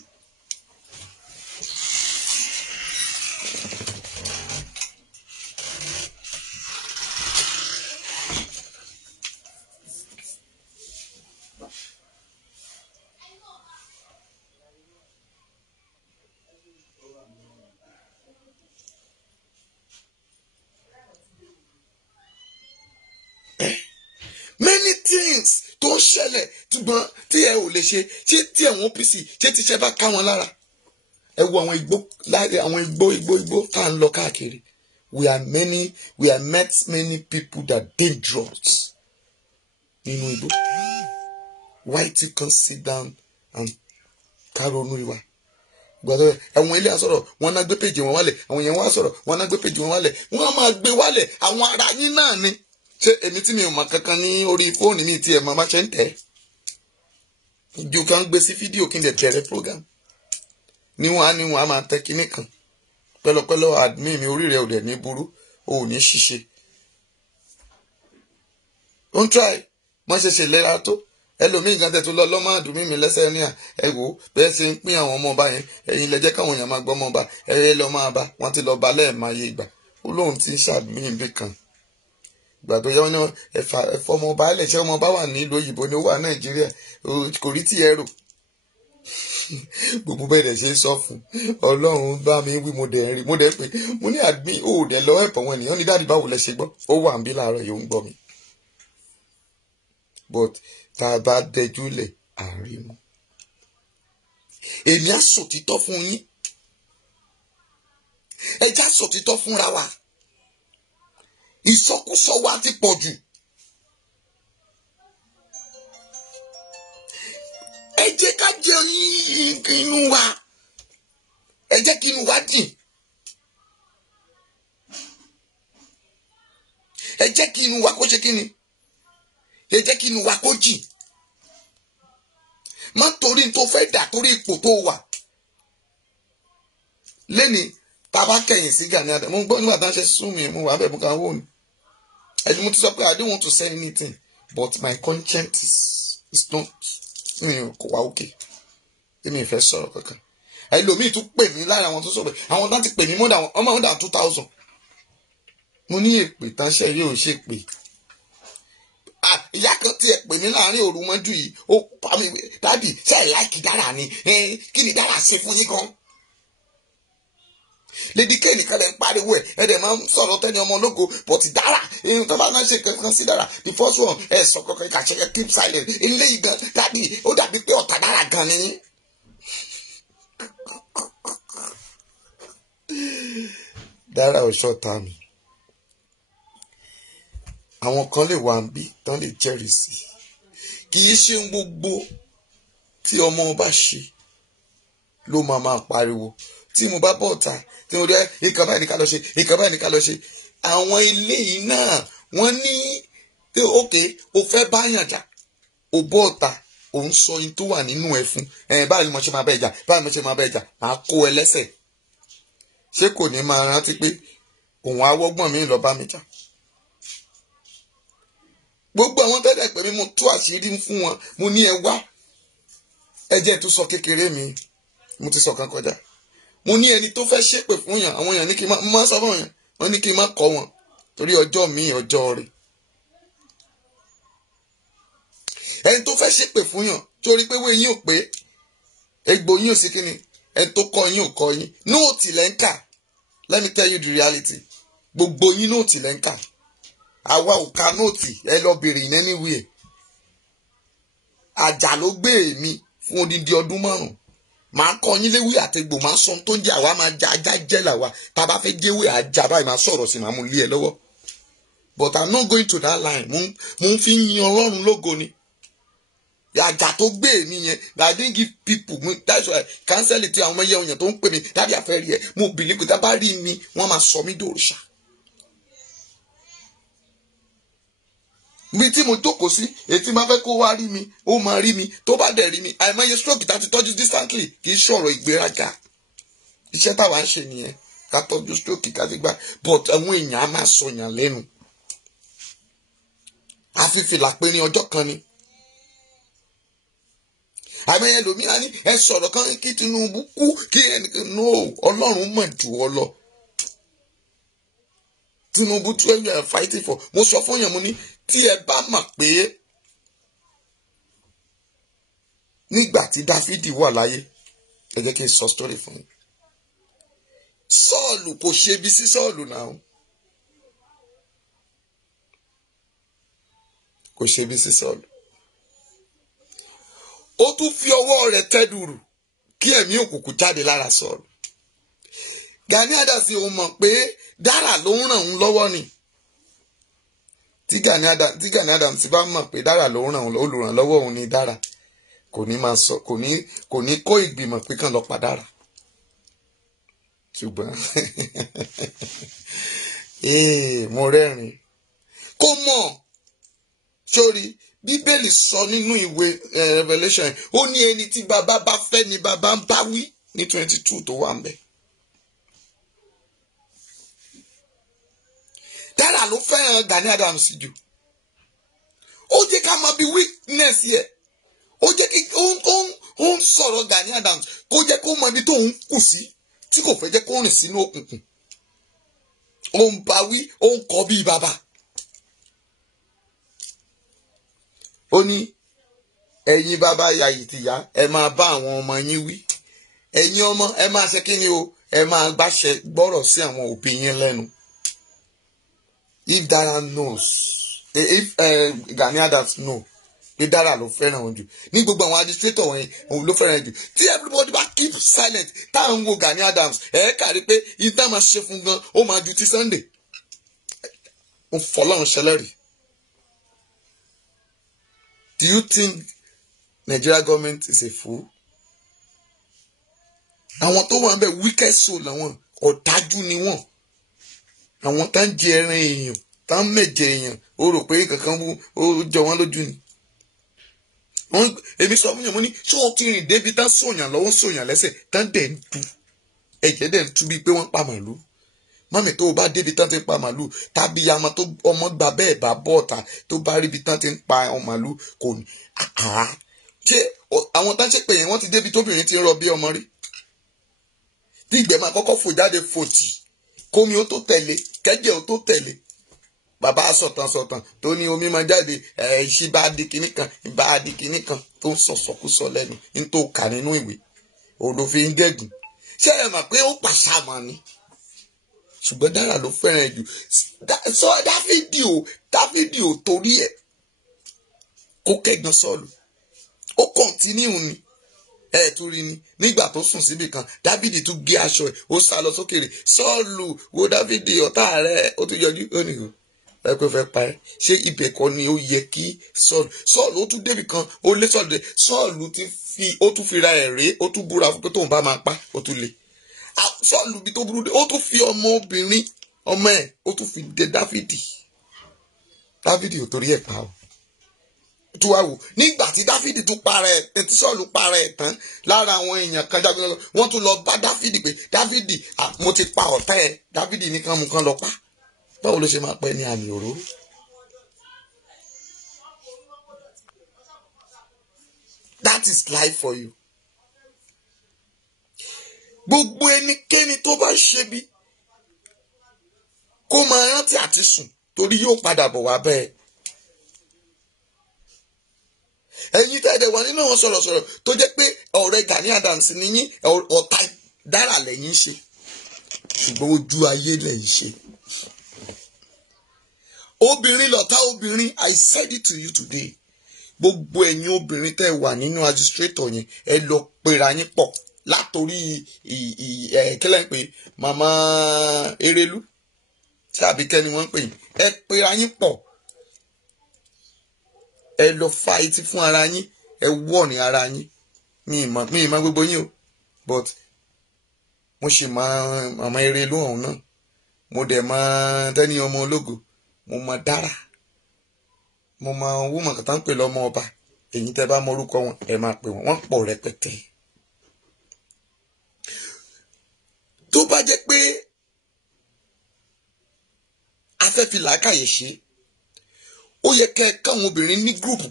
tó ń ṣẹlẹ̀ ṣùgbọ́n tí ẹ ò lè ṣe tí àwọn OPC tíṣẹ́ bá ká wọn lára. Ẹ wo àwọn igbó tá à ń lọ káàkiri. We are met many people that are dangerous nínú igbó. Why you can't sit down and kárọ̀nù ìwà? Gbọ́dọ̀ àwọn ilé àsọ̀rọ̀ wọn náà gbé péjì wọn wálẹ̀, àwọn yẹn wá sọ̀rọ̀ wọn náà gbé péjì wọn wálẹ̀, wọ́n máa gbé wálẹ̀ àwọn ará yín náà ni. Ṣé èmi tí mi ò mọ̀ kankan ní orí fóònù mi tí ẹ̀ máa ṣe ń tẹ̀? Ju kan gbé sí fídíò kí n lè bẹ̀rẹ̀ program. Níwọ̀n á máa tẹ kinní kan. Pẹ̀lọpẹ̀lọ admin mi orí rẹ̀ ò dẹ̀ ní burú, o ò ní ṣiṣe. Don't try. Má ṣe lẹ́ra tó. Ẹlòmíì gan tẹ̀ tó lọ lọ́mọ àdúmí mi lẹ́sẹ̀ ní ẹ wò bẹ́ẹ̀ ṣe ń pín àwọn ọmọ ọba yẹn ẹ̀yin lẹ jẹ́ káwọn èèyàn máa gbọ́ ọmọ ọba ẹ̀yẹ lọ máa bá wọn ti lọ bá lẹ́ẹ̀máyé ìgbà ó lóun ti ń ṣàdúmí ibì kan. Ìgbà tó yẹ wọn ní ẹ̀fọ́ ọmọ ọba ẹlẹ́ṣẹ́ ọmọ ọba wà nílùú òyìnbó ni ó wà Nàìjíríà kò rí tí ẹ rò. Gbogbo bẹ́ẹ̀ ṣe ń sọ fún Ọlọ́run bá mi wí mo dẹ̀ pé mo ní admin ó dẹ̀ lọ ẹ̀pọ̀ wọn ènìyàn ní dáàdì báwo lẹ ṣe gbọ́ ó wà ń bí láàárọ̀ yóò ń gbọ́ mi. But tá a bá dẹjú lẹ̀ àárín mu. Èmi á sòtítọ́ fún yín. Ẹ já sòtítọ́ fúnra wa. Ìsọkúsọ wa ti pọ̀ jù. Ẹ jẹ́ ká jẹ inú wa. Ẹ jẹ́ kí inú wa dì. Ẹ jẹ́ kí inú wa kó ṣe kí ni? Ẹ jẹ́ kí inú wa kó jì. Má torí tó fẹ́ dà torí ipò tó wà. Lẹ́ni tàbá kẹ̀yìn sí Gani Adams. Mo gbọ́ nígbà tá a ṣe sún mi mo wà bẹ́ẹ̀ mo kà wò ni. Ẹni mo ti sọ pé I don't want to say anything but my conscience is not mi kò wá òkè. Èmi ìfẹ́ sọ̀rọ̀ kankan. Ẹlòmíì tún pè mí lára àwọn tó sọ̀rọ̀ àwọn náà ti pè mí more than 2,000. Mo ní èpè tánṣẹ́ yóò ṣe pè. Ìyá kan tí ẹ pè mí láàrin òru mọ́jú yìí ó pa mí dábì ṣe ẹ̀ láìkì dára ni kí ni dára ṣe fún yín kan. Lady K nìkan lè ń pariwo ẹ̀ dẹ̀ máa ń sọ̀rọ̀ tẹ́ni ọmọ ológo but dára irun tó bá náà ṣe kankan sí dára the first one ẹ̀ sọ kankan ìkàṣẹ́ keep silent eléyìí gan dábì ó dàbí pé ọ̀tá dára gan ni. Dára ò ṣọ̀tá mi. Àwọn kan lè wà ń bí tán lè jẹ́rìí sí. Kì í ṣe gbogbo tí ọmọ bá ṣe ló máa pariwo. Tí mo bá bọ̀ ta tí mo rí ìkan báyìí ní ká lọ ṣe ìkan báyìí ní ká lọ ṣe. Àwọn ilé yìí náà wọ́n ní pé òkè o fẹ́ báyàn jà o bọ̀ ta o ń sọ in tó wà nínú ẹ̀ fún báyìí ni mo ṣe máa bẹ́ jà báyìí mo ṣe máa bẹ́ jà máa kó ẹ lẹ́sẹ̀. Ṣé kò ní máa rántí pé òun awọ́gbọ̀n mi lọ bá mi jà. Gbogbo àwọn tẹ́lẹ̀ pé mo tú àṣírí fún wọn mo ní ẹ wá ẹ jẹ́ tó sọ kékeré mi mo ti sọ kan kọjá. Mo ní ẹni tó fẹ́ ṣépè fún yàn àwọn èèyàn ní kí n má sọ fún yàn wọ́n ní kí n má kọ́ wọn torí ọjọ́ mi ọjọ́ rẹ̀. Ẹni tó fẹ́ ṣépè fún yàn torí pé wé yín ò pé egbò yín ò sí kíni ẹni tó kọ́ yín ò kọ́ yín nóòtì lẹ́ńkà. Let me tell you the reality. Gbogbo yín nóòtì lẹ́ńkà. Àwa ò ka nóòtì ẹ lọ bèrè in anywhere. Àjà ló gbé èmi fún odidi ọdún 5. Màá kọ́ yín léwé àtegbò máa sọ tó ń jẹ́ àwa máa já ajá jẹ́ làwa tá a bá fẹ́ jẹ́wé àjà báyìí máa sọ̀rọ̀ sí màá mú lé ẹ lọ́wọ́. But I'm not going to that line. Mo ń fi yin Ọlọ́run lógo ni. Àjà tó gbé èmi yẹn I didn't give people that's why cancel it àwọn ọmọ yẹn òyìn tó ń pè mí dábì àfẹ́ rí ẹ mo believe pé tá bá rí mi wọ́n máa sọ mí dòrìṣà. Bí tí mo jókòó sí ètí máa fẹ́ kó wá rí mi ó máa rí mi tó bá dẹ̀ rí mi àìmọye stroke tá ti tọ́jú distantly kì í ṣọ̀rọ̀ ìgbéraga. Iṣẹ́ táwa ń ṣe nìyẹn ká tọ́jú stroke ká ti gbà but àwọn èèyàn á máa sọyàn lẹ́nu. Àfífìlà pé ní ọjọ́ kan ni. Àìmọye ẹlòmíràn ní ẹ sọ̀rọ̀ kan kí Tinubu kú kí ẹnìkan no Ọlọ́run mọ̀ jù ọ lọ. Tinubu tí you are fighting for mo sọ fún yàn mo ní tí ẹ bá mọ̀ pé nígbà tí Dáfídì wà láyé ẹ jẹ́ kí n sọ story fún yín. Sọ́ọ̀lù kò ṣe bí sí Sọ́ọ̀lù náà kò ṣe bí sí Sọ́ọ̀lù ó tún fi ọwọ́ rẹ̀ tẹ́ dùrù kí ẹ̀mí òkùnkùn jáde lára Sọ́ọ̀lù. Gani Adams ò mọ̀ pé Dárà ló ń ràn òun lọ́wọ́ ni. Tí Gani Adams bá mọ̀ pé Dárà ló ń ràn òun, olùrànlọ́wọ́ òun ni Dárà, kò ní máa sọ, kò ní kó ìgbìmọ̀ pé kàn lọ pa Dárà. Ṣùgbọ́n mo rẹ́rìn. Kò mọ̀, sórí Bíbélì sọ nínú ìwé Revelation, ó ní ẹni tí bàbá bá fẹ́ ni bàbá ń bá wí ní 22 tó wà ń bẹ̀. Dárà ló fẹ́ràn Gani Adams jù. Ó jẹ́ ká mọ bí weakness yẹ. Ó jẹ́ kí ó ń sọ̀rọ̀ Gani Adams kó jẹ́ kó mọ ibi tó ń kù sí tí kò fẹ́ jẹ́ kó rìn sínú òkùnkùn. Ó ń bá wí, ó ń kọ́ bí bàbá. Ó ní ẹ̀yin bàbá yàyì tìyá ẹ máa bá àwọn ọmọ yín wí. Ẹ̀yin ọmọ ẹ máa ṣe kí ni o, ẹ máa gbàṣẹ gbọ́rọ̀ sí àwọn òbí yín lẹ́nu. If Dara knows, if Gani Adams know, pé Dara ló fẹ́ràn wọn jù. Ní gbogbo àwọn administrator wọn òun ló fẹ́ràn jù. Tí everybody bá keep silent, táwọn wo Gani Adams, kárí pé ìdá máa ṣe fún gan, ó máa ju ti Sunday. Ó fọlọ́run ṣẹlẹ́rì. Do you think Nigeria government is a fool? Àwọn tó wà ń bẹ̀ wicked soul làwọn, ọ̀dájú ni wọ́n. Àwọn tá ń jẹ ẹran èèyàn, tá ń mẹ̀jẹ èèyàn, ó rò pé kankan ó jọ wọ́n lójú ni. Èmi sọ fún yàn mo ní ṣé wọ́n ti rìn débi tá sòyàn lọ́wọ́ sòyàn lẹ́sẹ̀ tá ń dẹ̀ ń tú ẹ̀jẹ̀ dẹ̀ ń tú bíi pé wọ́n pa màlúù. Mọ́mì tó o bá débi tán ti ń pa màlúù tàbí yàmọ tó ọmọ gbà bẹ́ẹ̀ bá bọ́ ọ̀tà tó bá ríbi tán ti ń pa màlúù kò ní. Ṣé àwọn tá ń ṣe pé yẹn wọ́n ti débi tóbìnrin ti ń rọ bí ọmọ rí? Tí ìgbẹ́ máa kọ́kọ́ fò jáde fòtì kómi ó tó tẹ̀lé kẹ́jẹ́ ó tó tẹ̀lé. Bàbá sọ̀tàn tó ní omi máa jáde ìṣí bá di kinní kan ìbá di kinní kan tó ń sọ̀sọ̀kúsọ lẹ́nu ní tó kà nínú ìwé òun ló fi ń gẹ̀gùn. Ṣé ẹ mọ̀ pé ó pàṣàmọ̀ ni? Ṣùgbọ́n Dárà ló fẹ́ràn jù. Sọ Dáfídì ò torí ẹ̀ kó kẹ́gbọ́n Sọ́ọ̀lù. Ó kọ̀ntínú ni. Tún rí ni nígbà tó sùn síbì kan Dáfídì tún gé aṣọ ẹ̀ ó sá lọ sókèrè. Sọ́ọ̀lù wo Dáfídì ọ̀tá rẹ̀ ó tún yọjú ó nìyó ẹ pé fẹ́ pa ẹ́. Ṣé ibẹ̀ kọ́ ni ó yẹ kí Sọ́ọ̀lù ó tún débì kan ó lé Sọ́ọ̀lù dé. Sọ́ọ̀lù ó tún fi ra ẹ̀rẹ́ ó tún búra fún pé tóun bá máa pa ó tún lé. Sọ́ọ̀lù bí tó burú dé ó tún fi ọmọ obìnrin ọmọ ẹ̀ ó tún fi dé Dáfídì. Dáfídì ò torí ẹ̀ pa o. Tó wá wò nígbà tí Dáfídì tún para ẹ̀ tí Sọ́ọ̀lù para ẹ̀ tán lára àwọn èèyàn kan jáde wọ́n tún lọ bá Dáfídì pé Dáfídì mo ti pa ọ̀tá ẹ̀. Dáfídì ní kán mú kán lọ pa. Báwo ló ṣe máa pẹ́ ní àmì òróró? That is life for you. Gbogbo ẹnikẹ́ni tó bá ṣe bí kó máa rántí àti sùn torí yóò padà bọ̀ wá bẹ́ẹ̀. Ẹ̀yin tẹ́lẹ̀ wà nínú àwọn sọ̀rọ̀sọ̀rọ̀ tó jẹ́ pé ọ̀rẹ́ Gani Adams ni yín ọ̀tá Dárà lẹ́yìn ṣe ṣùgbọ́n ojú ayé lẹ́yìn ṣe. Obìnrin lọ̀tá obìnrin, I said it to you today. Gbogbo ẹ̀yin obìnrin tẹ́ wà nínú administrator yẹn ẹ lọ pera yín pọ̀ látòrí kílẹ̀ ń pè màmá Erelu tí àbíkẹ́ ni wọ́n ń pè yín. Ẹ pera yín pọ̀. Ẹ lọ fa etí fún ara yín, ẹ wọ̀ ní ara yín. Mi ì mọ̀ gbogbo yín o, but mo ṣì mọ̀ màmá Erelu ọ̀hún náà. Mo dẹ̀ mọ̀ Tẹ́ni ọmọ ológo, mo mọ̀ Dárà, mo mọ̀ woman kan tá ń pè lọ́mọ ọba. Èyí tẹ́ bá mọ orúkọ wọn ẹ máa pè wọ́n pọ̀ rẹpẹtẹ. Tó bá jẹ́ pé a fẹ́ fi làákàyè ṣe, ó yẹ káwọn obìnrin ní gúrùpù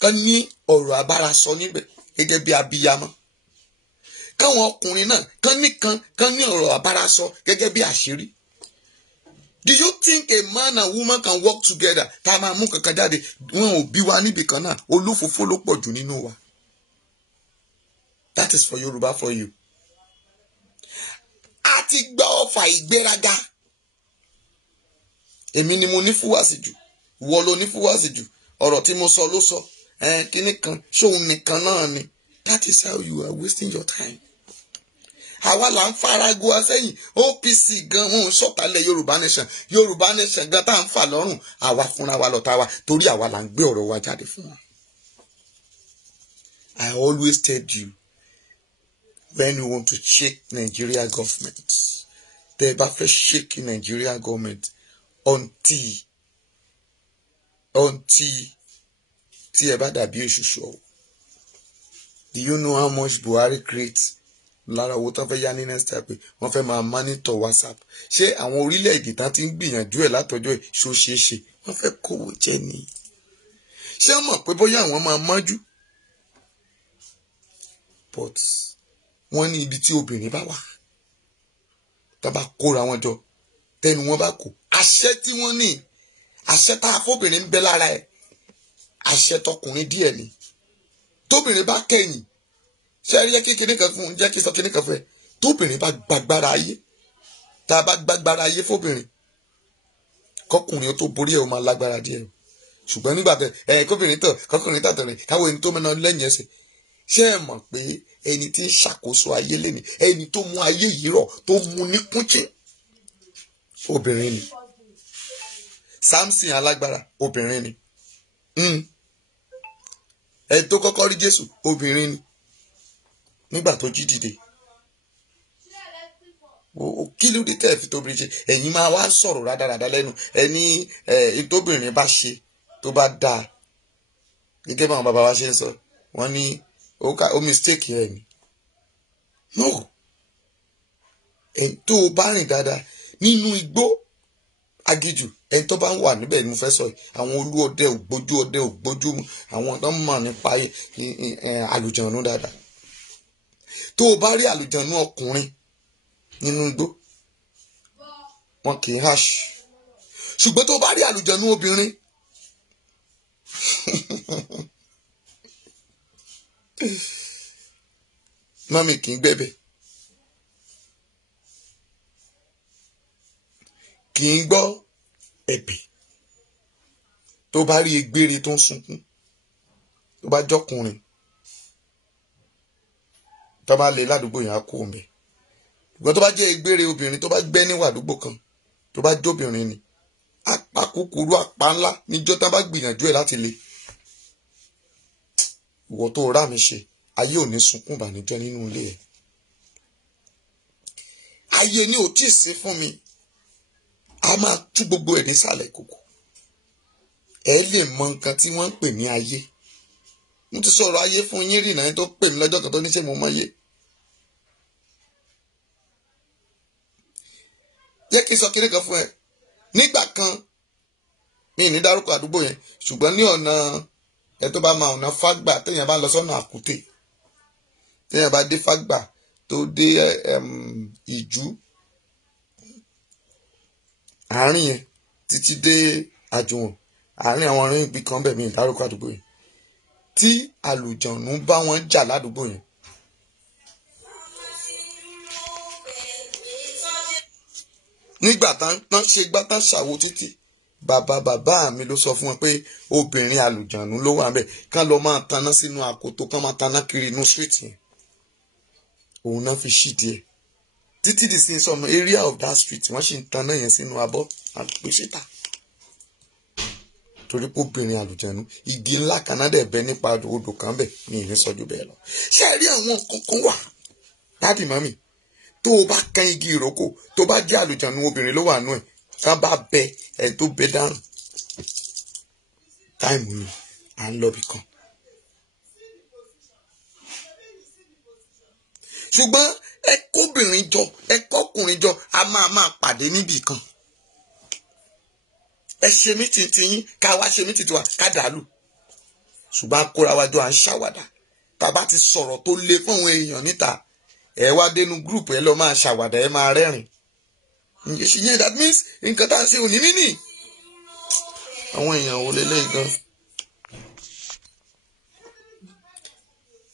kan ní ọ̀rọ̀ àbára sọ níbẹ̀ gẹ́gẹ́ bí abiyamọ. Káwọn ọkùnrin náà kan ní ọ̀rọ̀ àbára sọ gẹ́gẹ́ bí àṣírí. Do you think a man and woman can work together? Tá a máa mú kankan jáde wọn ò bí wa níbì kan náà olófòfó ló pọ̀ jù nínú wa. That is for Yorùbá for you. A ti gba ọfà ìgbéraga. Èmi ni mo ní fúwàsì jù, ìwọ ló ní fúwàsì jù, ọ̀rọ̀ tí mo sọ ló sọ, kíní kan ṣóun nìkan náà ni. That is how you are wasting your time. Àwa là ń farago asẹ́yìn OPC gan wọn sọ̀tàlẹ̀ Yorùbá nation gan tá à ń fà lọ́rùn àwa fúnra wa lọ́ta wa torí àwa là ń gbé ọ̀rọ̀ wa jáde fún wa. I always tell you when you want to shake Nigeria government tẹ́ bá fẹ́ shake Nigeria government until tí ẹ bá dàbí èṣùṣù ọ̀wọ̀. Do you know how much Buhari creates? Lára owó tán fẹ́ yá ní next time pé wọ́n fẹ́ máa monitor WhatsApp. Ṣé àwọn orílẹ̀-èdè tán ti ń gbìyànjú ẹ̀ látọjọ́ ìṣó ṣeéṣe wọ́n fẹ́ kówó jẹ ni? Ṣé wọ́n mọ̀ pé bóyá àwọn máa mọ́jú? But wọ́n ní ibi tí obìnrin bá wà tá bá kóra wọn jọ tẹnu wọn bá kò àṣẹ tí wọ́n ní àṣẹ tá a fóbìnrin ń bẹ lára ẹ̀ àṣẹ tọkùnrin díẹ̀ ni tóbìnrin bá kẹ̀yìn ṣe rí kékeré kan fún jẹ́ kí sọ kíní kan fún ẹ tóbìnrin bá gbàgbára ayé tá a bá gbàgbára ayé fóbìnrin kọkùnrin ó tó borí ẹ ó máa lágbára díẹ̀ ṣùgbọ́n nígbà tẹ kóbìnrin tàn kọkùnrin tàtọ̀rìn káwọn ẹni tó mẹ́ná lẹ́yìn ẹsẹ̀ ṣé ẹ mọ̀ pé ẹni tí ń ṣàkóso ayé lẹ́ni ẹni tó mú ayé yìí rọ̀ tó mú ní kúnchín obìnrin ni Samson alágbára obìnrin ni ẹni tó kọ́kọ́ rí Jésù obìnrin ni nígbà tó jí dìde kí ló dé tẹ́ẹ̀ fi tóbìnrin ṣe ẹ̀yin máa wá sọ̀rọ̀ rádaràdá lẹ́nu ẹni ìtóbìnrin bá ṣe tó bá dáa gẹ́gẹ́ bá àwọn bàbá wa ṣe ń sọ wọ́n ní ó mistake ẹ̀ ni no ẹni tó bá rìn dáadáa nínú igbó agijù ẹni tó bá ń wà níbẹ̀ ni mo fẹ́ sọ àwọn olú ọdẹ ògbójú àwọn tó ń mọ̀ nípa àlùjọ̀nù dáadáa tó o bá rí àlùjọ̀nù ọkùnrin nínú igbó wọn kì í hash ṣùgbọ́n tó o bá rí àlùjọ̀nù obìnrin mọ́mì kì í gbẹ̀bẹ̀ kì í gbọ́ ẹ̀bẹ̀ tó bá rí egbére tó ń sunkún tó bá jọkùnrin tó bá lè ládùúgbò yẹn á kó o mẹ́ ṣùgbọ́n tó bá jẹ́ egbére obìnrin tó bá gbẹ́ níwà àdúgbò kan tó bá jóbìnrin ni apá kúkúrú apá ńlá níjọ́ tán bá gbìyànjú ẹ̀ láti lè ìwọ tó rà mí ṣe ayé ò ní sunkún ìbànújẹ́ nínú ilé ẹ̀ ayé ni ò tí ì sí fún mi a máa tú gbogbo ẹ̀ nísàlẹ̀ kòkò ẹ lè mọ nǹkan tí wọ́n ń pè ní ayé mo ti sọ̀rọ̀ ayé fún yín rìnnà yín tó pè mí lọ́jọ́ kan tó ní ṣe mo mọ ayé jẹ́ kí n sọ kíní kan fún ẹ nígbà kan mi ní dárúkọ àdúgbò yẹn ṣùgbọ́n ní ọ̀nà ẹ tó bá máa ọ̀nà Fágbà téèyàn bá lọ sọ́nà Àkútè téèyàn bá dé Fágbà tó dé Ìjú àárín yẹn títí dé Àjùwọ̀n àárín àwọn ọ̀rìn ibi kan bẹ̀ mí ìdárúkọ àdúgbò yẹn tí àlùjọ̀nù bá wọn jà ládùúgbò yẹn nígbà tán ṣe gbá tán ṣàwo títí bàbá mi ló sọ fún wọn pé obìnrin àlùjọ̀nù ló wà ńbẹ̀ kán lọ máa taná sínú àkótó kán máa taná kiri inú street yẹn òun náà fi ṣídìí ẹ̀ títí di sin some area of that street wọ́n sì ń taná yẹn sínú abọ́ àpèsíta torí pé obìnrin àlùjọ̀nù igi ńlá kan náà dẹ̀ bẹ nípa odò kan bẹ̀ ní ìlú sọ́jú bẹ́ẹ̀ lọ ṣé ẹ rí àwọn kankan wà dáàdì mọ́mì tó o bá kan igi ìrókò tó bá jẹ́ àlùjọ̀nù obìnrin ló wà nú ẹ̀ ká bá bẹ ẹ̀ tó bẹ dànù táìmù ni à ń lọ bì kan ṣùgbọ́n ẹ kóbìnrin jọ ẹ kọkùnrin jọ a máa pàdé níbì kan ẹ ṣe mítìn tiyín ká wá ṣe mítìn tiwa ká dàlù ṣùgbọ́n akóra wa jọ à ń ṣàwàdà tàbá ti sọ̀rọ̀ tó le fún àwọn èèyàn níta ẹ wá dénú gúrùpù ẹ lọ máa ṣàwàdà ẹ máa rẹ́rìn ìyẹn that means nǹkan tá à ń ṣe òní níní àwọn èèyàn ò lélẹ́yìn gan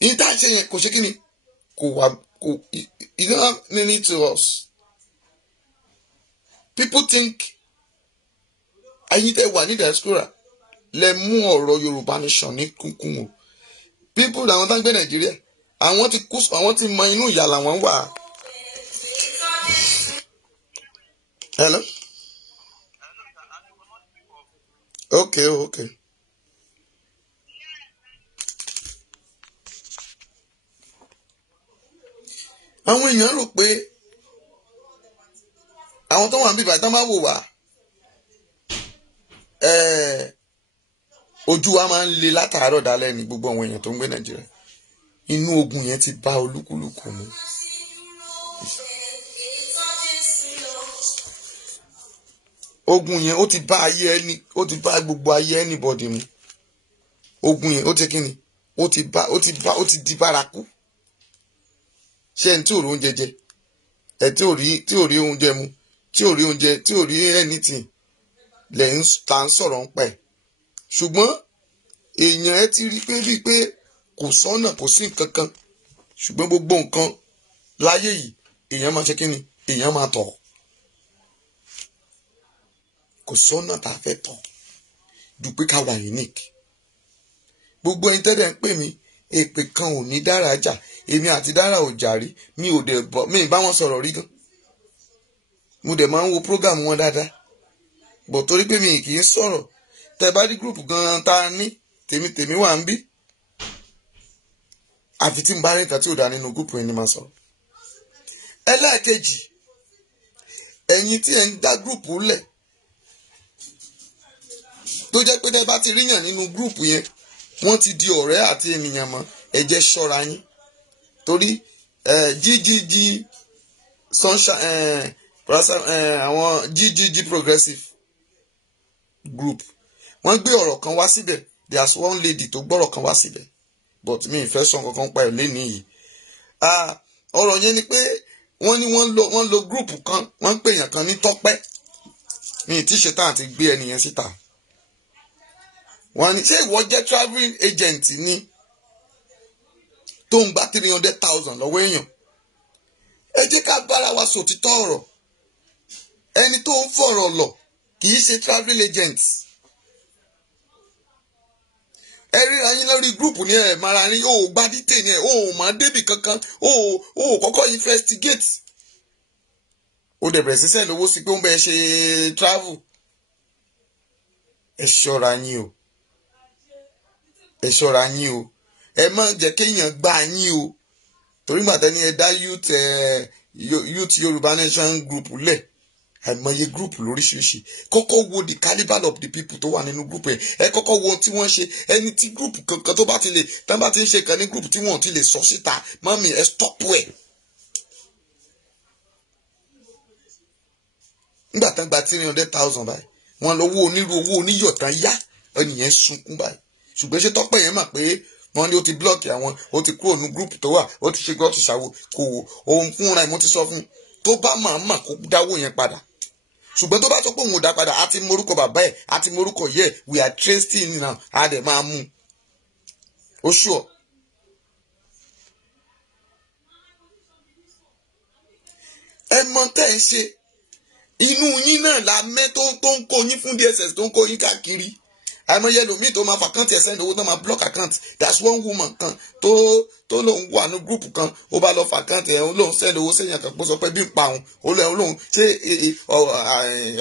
ní tá à ń ṣe yẹn kò ṣe kí ni kò wá kò you don't have meaning to us people think ẹ̀yin tẹ́ wà ní diaspora lẹ mú ọ̀rọ̀ Yorùbá nation ní kúnkún o. People làwọn tá ń gbé Nàìjíríà, àwọn ti mọ inú ìyà làwọn wà. Hello? Okay. Àwọn èèyàn rò pé àwọn tó wà ń bíbá tán máa wò wá ojú wa máa ń le látàárọ̀ dálẹ́ ní gbogbo àwọn èèyàn tó ń gbé Nàìjíríà. Inú ogun yẹn ti bá olúkúlùkù mu. Ogun yẹn ó ti bá gbogbo ayé anybody mu. Ogun yẹn ó ti kíni? Ó ti di bárakú. Ṣé ẹni tí ò rí oúnjẹ jẹ, ẹ tí ò rí oúnjẹ mu, tí ò rí oúnjẹ, tí ò rí anything lẹ́yìn tá ń sọ̀rọ̀ ń pẹ̀. Ṣùgbọ́n èèyàn ẹ ti rí pé bíi pé kò sọ́nà, kò sí nǹkan kan. Ṣùgbọ́n gbogbo nǹkan láyé yìí èèyàn máa ṣe kíni? Èèyàn máa tọ̀. Kò sọ́nà tá a fẹ́ tọ̀ ju pé ká wà unique. Gbogbo ẹni tẹ́lẹ̀ ń pè mí, èpè kan ò ní Dára jà, èmi àti Dára ò jà rí, mi ì bá wọn sọ̀rọ̀ rí gan. Mo dẹ̀ máa ń wo program wọn dáadáa, bọ̀ torí pé mi kì í sọ̀rọ̀. Tẹ́ bá rí group gan ta ní tèmi wà ń bí, àfi tí n bá rí nǹkan tí ò dá nínú group yẹn ni máa sọ̀rọ̀. Ẹlẹ́ẹ̀kejì, ẹ̀yin tí ẹ ń dá group lẹ̀ tó jẹ́ pé tẹ́ bá ti ríyàn nínú group yẹn wọ́n ti di ọ̀rẹ́ àti ènìyàn mọ́, ẹ jẹ́ ṣọ́ra yín. Torí GGG sunshine àwọn GGG progressive group wọ́n gbé ọ̀rọ̀ kan wá síbẹ̀. There's one lady tó gbọ́rọ̀ kan wá síbẹ̀, but mi ì fẹ́ sọ nǹkan kan pa ẹ̀ lénìí yìí. Ọ̀rọ̀ yẹn ni pé wọ́n ní wọ́n lo group kan, wọ́n ń pè èèyàn kan ní Tọ́pẹ́. Mi ì tí ṣe tán àti gbé ẹni yẹn síta. Wọ́n ní ṣé ìwọ jẹ́ travelling agent ni tó ń gba 300,000 lọ́wọ́ èèyàn? Ẹ jẹ́ ká bára wa sòtítọ́ ọ̀rọ̀. Ẹni tó ń fọ̀rọ̀ lọ kì í ṣe travelling agent. Ẹ ríra yín lórí gúrùpù ní ẹ̀ mara rí, ó gba dítè ní ẹ̀, ó máa débì kankan, ó kọ́kọ́ investigate. Ó dẹ̀ bẹ̀rẹ̀ sí send owó sí pé ó ń bẹ ṣe travel. Ẹ ṣọ́ra yín o. Ẹ ṣọ́ra yín o. Ẹ má jẹ́ kéèyàn gbá yín o. Torí màtá ni ẹ dá youth Yorùbá Nation group lẹ̀. Àìmọye group lóríṣiríṣi. Kọ́kọ́ wo the caliber of the people tó wà nínú group yẹn. Ẹ kọ́kọ́ wo ohun tí wọ́n ṣe. Ẹni tí group kankan tó bá ti lè, tán bá ti ń ṣe kan ní group tí wọ́n ti lè sọ síta, mọ́mì ẹ stop ẹ̀. Nígbà tán gba 300,000 báyìí, wọ́n lọ owó oníyọ̀ tán yá, ẹnìyẹn sunkún báyìí. Ṣùgbọ́n ṣé Tọ́pẹ́ yẹn mà pé wọ́n ní ó ti block àwọn, ó ti kúrò ní group tó wà, ó ti ṣe gbọ́ ti ṣàwò, kò òun fúnra ẹ̀ mo ti sọ fún un tó bá mà kó dáwó yẹn padà. Ṣùgbọ́n tó bá sọ pé òun ò dá padà, a ti morúkọ bàbá ẹ̀, a ti morúkọ yẹ, we are tracing now, a dẹ̀ máa mú un. Ó ṣùọ́. Ẹ mọ tẹ́ ẹ ṣe. Inú yín náà la mẹ́ tó ń kó yín fún DSS tó ń kó yín káàkiri. Àìmọye lòmíì tó máa fa àkáǹtì ẹ̀ sẹ́ni owó tó máa block account. That's one woman kan tó lòun wà ní group kan, ó bá lọ fa àkáǹtì ẹ̀ lòun sẹ́ni owó sẹ́yìn kan pọ̀ sọ pé bí ń pa òun lòun ṣé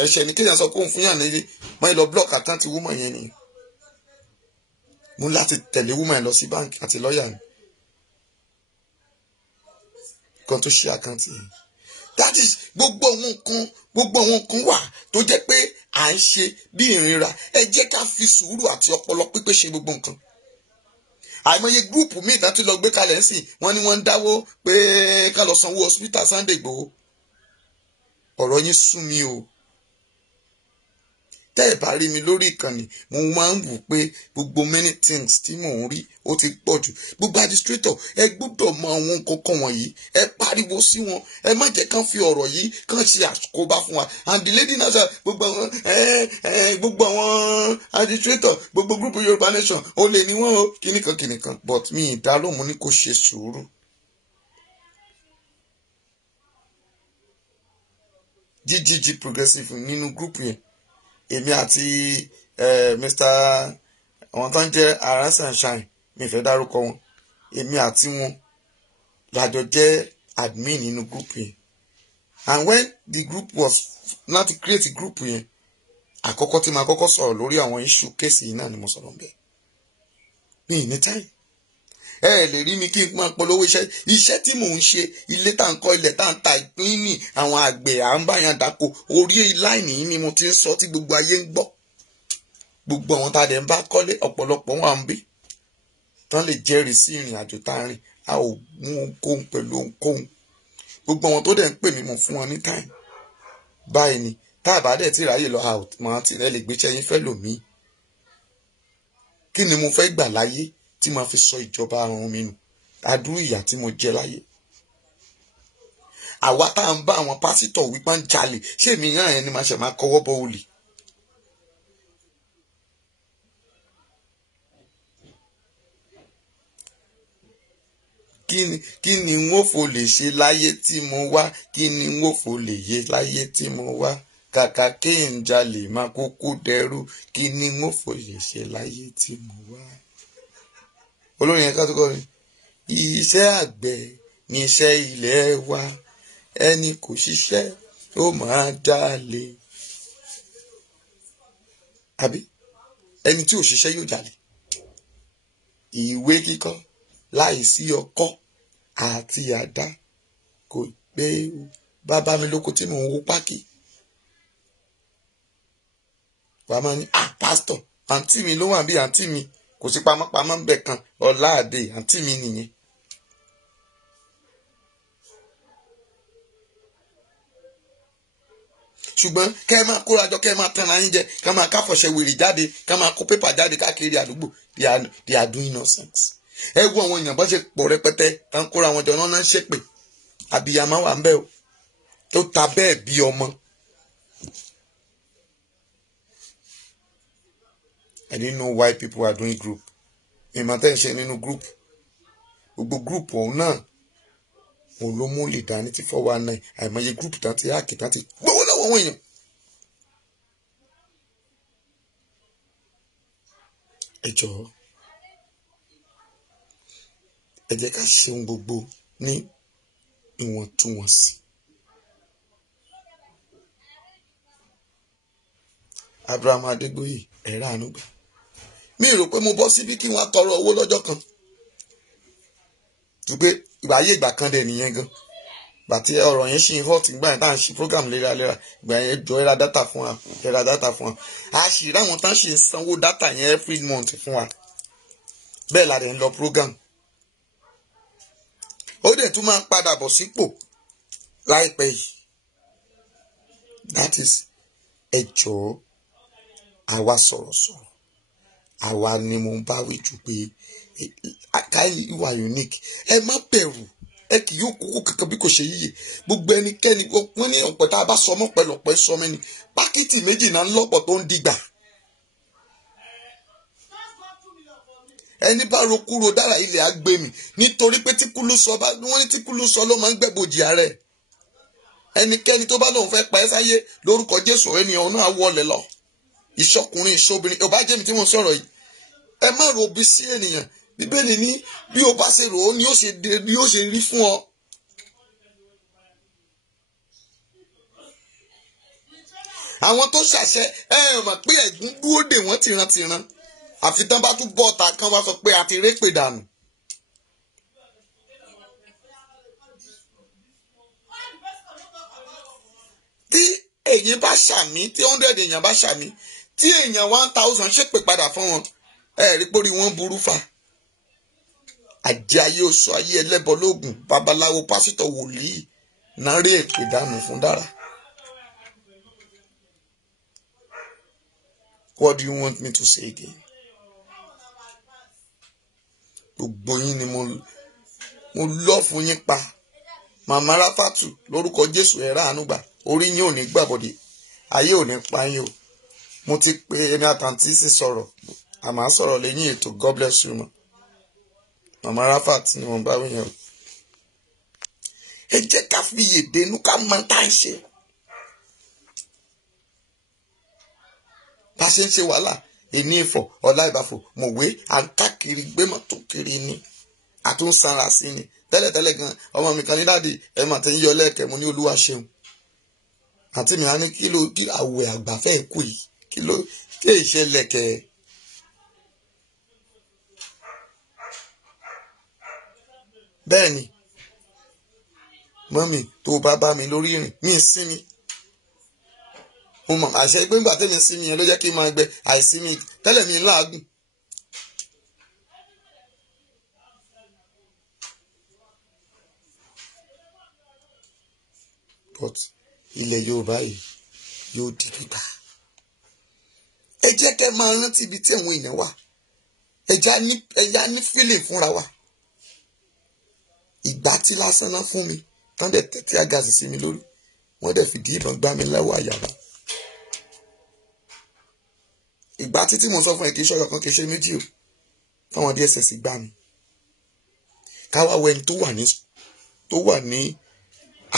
ẹ̀ṣẹ̀ ní kéèyàn sọ pé òun fún yàn nílé wọ́n lọ block account woman yẹn ni. Mo láti tẹ̀lé woman yẹn lọ sí báńkì àti lọ́ọ̀yà ni kan tó ṣe àkáǹtì yẹn. That is gbogbo àwọn nǹkan wà tó jẹ́ pé à ń ṣe bí ìrìnra. Ẹ jẹ́ ká fi sùúrù àti ọpọlọ pípé ṣe gbogbo nǹkan. Àìmọye gúrùpù míì tán tí lọ gbé kalẹ̀ sí wọ́n ní wọ́n ń dáwó pé ká lọ sanwó hospital Sunday Igboho. Ọ̀rọ̀ yín sún mi o. Tẹ́ ẹ̀ bá rí mi lórí ìkànnì, mo máa ń wò pé gbogbo many things tí mò ń rí ó ti pọ̀ jù. Gbogbo administrator ẹ gbọ́dọ̀ mọ àwọn nǹkan kan wọ̀nyí. Ẹ pariwo sí wọn. Ẹ má jẹ́ kán fi ọ̀rọ̀ yìí kán ṣe àkóbá fún wa. And the lady náà sọ gbogbo àwọn administrator gbogbo group Yorùbá Nation ó lè ní wọ́n o kìnìkan. But mi ì dá lóhùn ní kó ṣe sùúrù. GGG progressive nínú group yẹn. Èmi àti Mr. àwọn tó ń jẹ́ Ara Sunshine mi fẹ́ dárúkọ wọn, èmi àti wọn lájọ jẹ́ admin nínú group yẹn. And when the group was láti create group yẹn, àkọ́kọ́ tí màá kọ́kọ́ sọ̀rọ̀ lórí àwọn issue kéèsì yìí náà ni mo sọ̀rọ̀ bẹ́ẹ̀. Mi ní time. Ẹ lè rí mi kí n máa polówó iṣẹ́ tí mò ń ṣe, ilé tá ń kọ́, ilẹ̀ tá ń ta, ìpínlẹ̀ àwọn àgbẹ̀ à ń báyàn dáko, orí láìní yìí ni mo ti ń sọ tí gbogbo ayé ń gbọ́. Gbogbo àwọn tá a dẹ̀ ń bá kọ́lé, ọ̀pọ̀lọpọ̀ wọn à ń bí tán lè jẹ́rìí sí ìrìn àjò tá a rìn, a ò mú ohunkóhun pẹ̀lú ohunkóhun. Gbogbo àwọn tó dẹ̀ ń pè mí mo fún wọn ní time. Báyìí ni tá a bá dẹ̀ tí ráyè lọ out máa ti rẹ́ lè gbéṣẹ́ yín fẹ́ lòmíì. Kí ni mo fẹ́ gbà láyé tí màá fi sọ ìjọba àrùn mi nù? Adúrú ìyà tí mo jẹ láyé. Àwa tá à ń bá àwọn pásítọ̀ wípé ń jalè, ṣé èmi yàn ẹni máa ṣe máa kọwọ́ bọ olè? Kí ni n ó fò lè ṣe láyé tí mo wá? Kí ni n ó fò lè yé láyé tí mo wá? Kàkà kí n jalè máa kúkú dẹrú. Kí ni n ó fò lè ṣe láyé tí mo wá? Olórin yẹn ká tó kọ́ ni. Iṣẹ́ àgbẹ̀ ni iṣẹ́ ilẹ̀ wa. Ẹni kò ṣiṣẹ́ ó máa jalè. Àbí ẹni tí ò ṣiṣẹ́ yóò jalè. Ìwé kíkọ́ láìsí ọkọ́ àti àdá kò gbé bàbá mi lóko tí mò ń wó pákí. Wàá máa ní pásítọ̀ àǹtí mi ló wà bí àǹtí mi kò sí pamọ́pamọ́ ń bẹ̀ kan ọ̀làdé àǹtí mi nìyẹn. Ṣùgbọ́n kẹ́ ẹ máa kórajọ, kẹ́ ẹ máa tanra yín jẹ, kẹ́ ẹ máa káfọ̀ṣẹ́ wèrè jáde, kẹ́ ẹ máa kó pépà jáde káàkiri àdúgbò, they are doing nonsense. Ẹ wo àwọn èèyàn bá ṣe pọ̀ rẹpẹtẹ tán kóra wọn jọ náà ṣépè. Àbíyamọ wà ń bẹ̀ o tó ta bẹ́ẹ̀ bí ọmọ. I didn't know why people are doing group. Ìmọ̀ tẹ́ ń ṣe nínú group. Gbogbo group ọ̀hún náà òun ló mú lè dání tí 419 àìmọye group tán ti háàkì tán ti gbówó lọ́wọ́ àwọn èèyàn. Ẹ jọ̀ọ́ ẹ jẹ́ ká ṣe ohun gbogbo ní ìwọ̀ntúnwọ̀nsì. Abraham Adégbóyè ẹ̀rọ ànúgbà. Mi rò pé mo bọ́ síbí kí wọ́n tọrọ owó lọ́jọ́ kan. Tùgbé ìgbàyé ìgbà kan dẹ̀ nìyẹn gan. Bàtí ọ̀rọ̀ yẹn ṣì ń hot nígbà yẹn tá à ń ṣe program léraléra. Ìgbà yẹn jọ ẹra dátà fún wa, ẹra dátà fún wa. A sì ráwọn tán ṣe ń sanwó dátà yẹn every month fún wa. Bẹ́ẹ̀ la dẹ̀ ń lọ program. Ó dẹ̀ tún máa ń padà bọ̀ sípò láìpẹ́ yìí. That is ẹ jọ̀ọ́ àwa sọ̀rọ̀sọ̀rọ̀. Àwa ni mo ń bá wí jù pé káyì ìwà unique. Ẹ má bẹ̀rù. Ẹ kì yóò kókó kankan bí kò ṣe yíyẹ. Gbogbo ẹnikẹ́ni wọ́n ní ọ̀pọ̀ tá a bá sọmọ́ pẹ̀lú ọ̀pọ̀ sọmẹ́ni. Pákítì méjì náà ń lọ́pọ̀ tó ń dìgbà. Ẹni bá ro kúrò dára ilẹ̀ àgbẹ̀mí nítorí pé tíkúlù sọ bá wọ́n ní tíkúlù sọ ló máa ń gbẹ̀bòjì ààrẹ. Ẹnikẹ́ni tó bá lóun fẹ́ pa ẹ́ sáyé lórúkọ Jésù ènìyàn náà wọlé lọ. Ìṣọkùnrin ìṣobìnrin ọba jẹ́mi tí mo sọ̀rọ̀ yìí. Ẹ má ro bí sí ènìyàn. Bíbélì ní bí o bá ṣe rò ó ni ó ṣe rí fún ọ. Àwọn tó ṣàṣẹ mọ̀ pé ẹ̀gún dúró dè wọ́n tìrantìran. Àfi tán bá tún bọ́ ọ̀tá kan wá sọ pé a ti répè dànù. Tí èyí bá ṣàmì, tí 100 èèyàn bá ṣàmì, tí èèyàn 1000 ṣépè padà fún wọn, rí pórí wọn burú fà. Àjẹ́ ayé oṣù ayé ẹlẹ́bọ lóògùn, babaláwo pásítọ̀ wòlíì náà rí èpè dànù fún dára. What do you want me to say again? Gbogbo yín ni mo lọ fún yín pa. Màmá Ráfátù lórúkọ Jésù ẹ̀rá ànúgbà. Orí yín ò ní gbàbọ̀dé. Ayé ò ní pa yín o. Mo ti pe ẹni àtàntí sí sọ̀rọ̀. Àmà sọ̀rọ̀ lẹ́yìn ètò God bless you ma. Màmá Ráfátù ni mo bá wíyàn. Ẹ jẹ́ ká fi yèdè inú ká mọ tá à ń ṣe. Bá ṣe ń ṣe wàhálà ìní ìfọ̀ ọ̀la ìbàfọ̀ mọ̀wé à ń káàkiri gbé mọ́tò kiri ni àtúnsanra sí ni tẹ́lẹ̀tẹ́lẹ̀ gan ọmọ mi kan ní dáàdi ẹ mà ti ń yọ lẹ́ẹ̀kẹ́ mo ní olúwa ṣeun àti mi á ní kí àwẹ̀ àgbàfẹ́ kù yìí kí èṣe lẹ̀kẹ́. bẹ́ẹ̀ ni mọ́mì tó bá bá mi lórí ìrìn mí sinmi mo mọ̀ àṣẹ pé ńgbà tẹ́mi sinmi yẹn ló jẹ́ kí n máa gbẹ àìsinmi tẹ́lẹ̀ mi láàgùn. but ilẹ̀ Yorùbá yìí yóò di gbígbà. ẹ jẹ́ kẹ́ máa rántí ibi tí àwọn èèyàn wà ẹja ní feeling fúnra wa. ìgbà tí lásán náà fún mi tán dẹ̀ tẹ́tí àgàsì sí mi lórí wọ́n dẹ̀ fìdí ìbọn gbá mi lọ́wọ́ àyàrá. ìgbà títí mo sọ fún ẹ kì í ṣọyọ kan kì í ṣe méjì o táwọn DSS gbá mi. káwá wẹni tó wà ní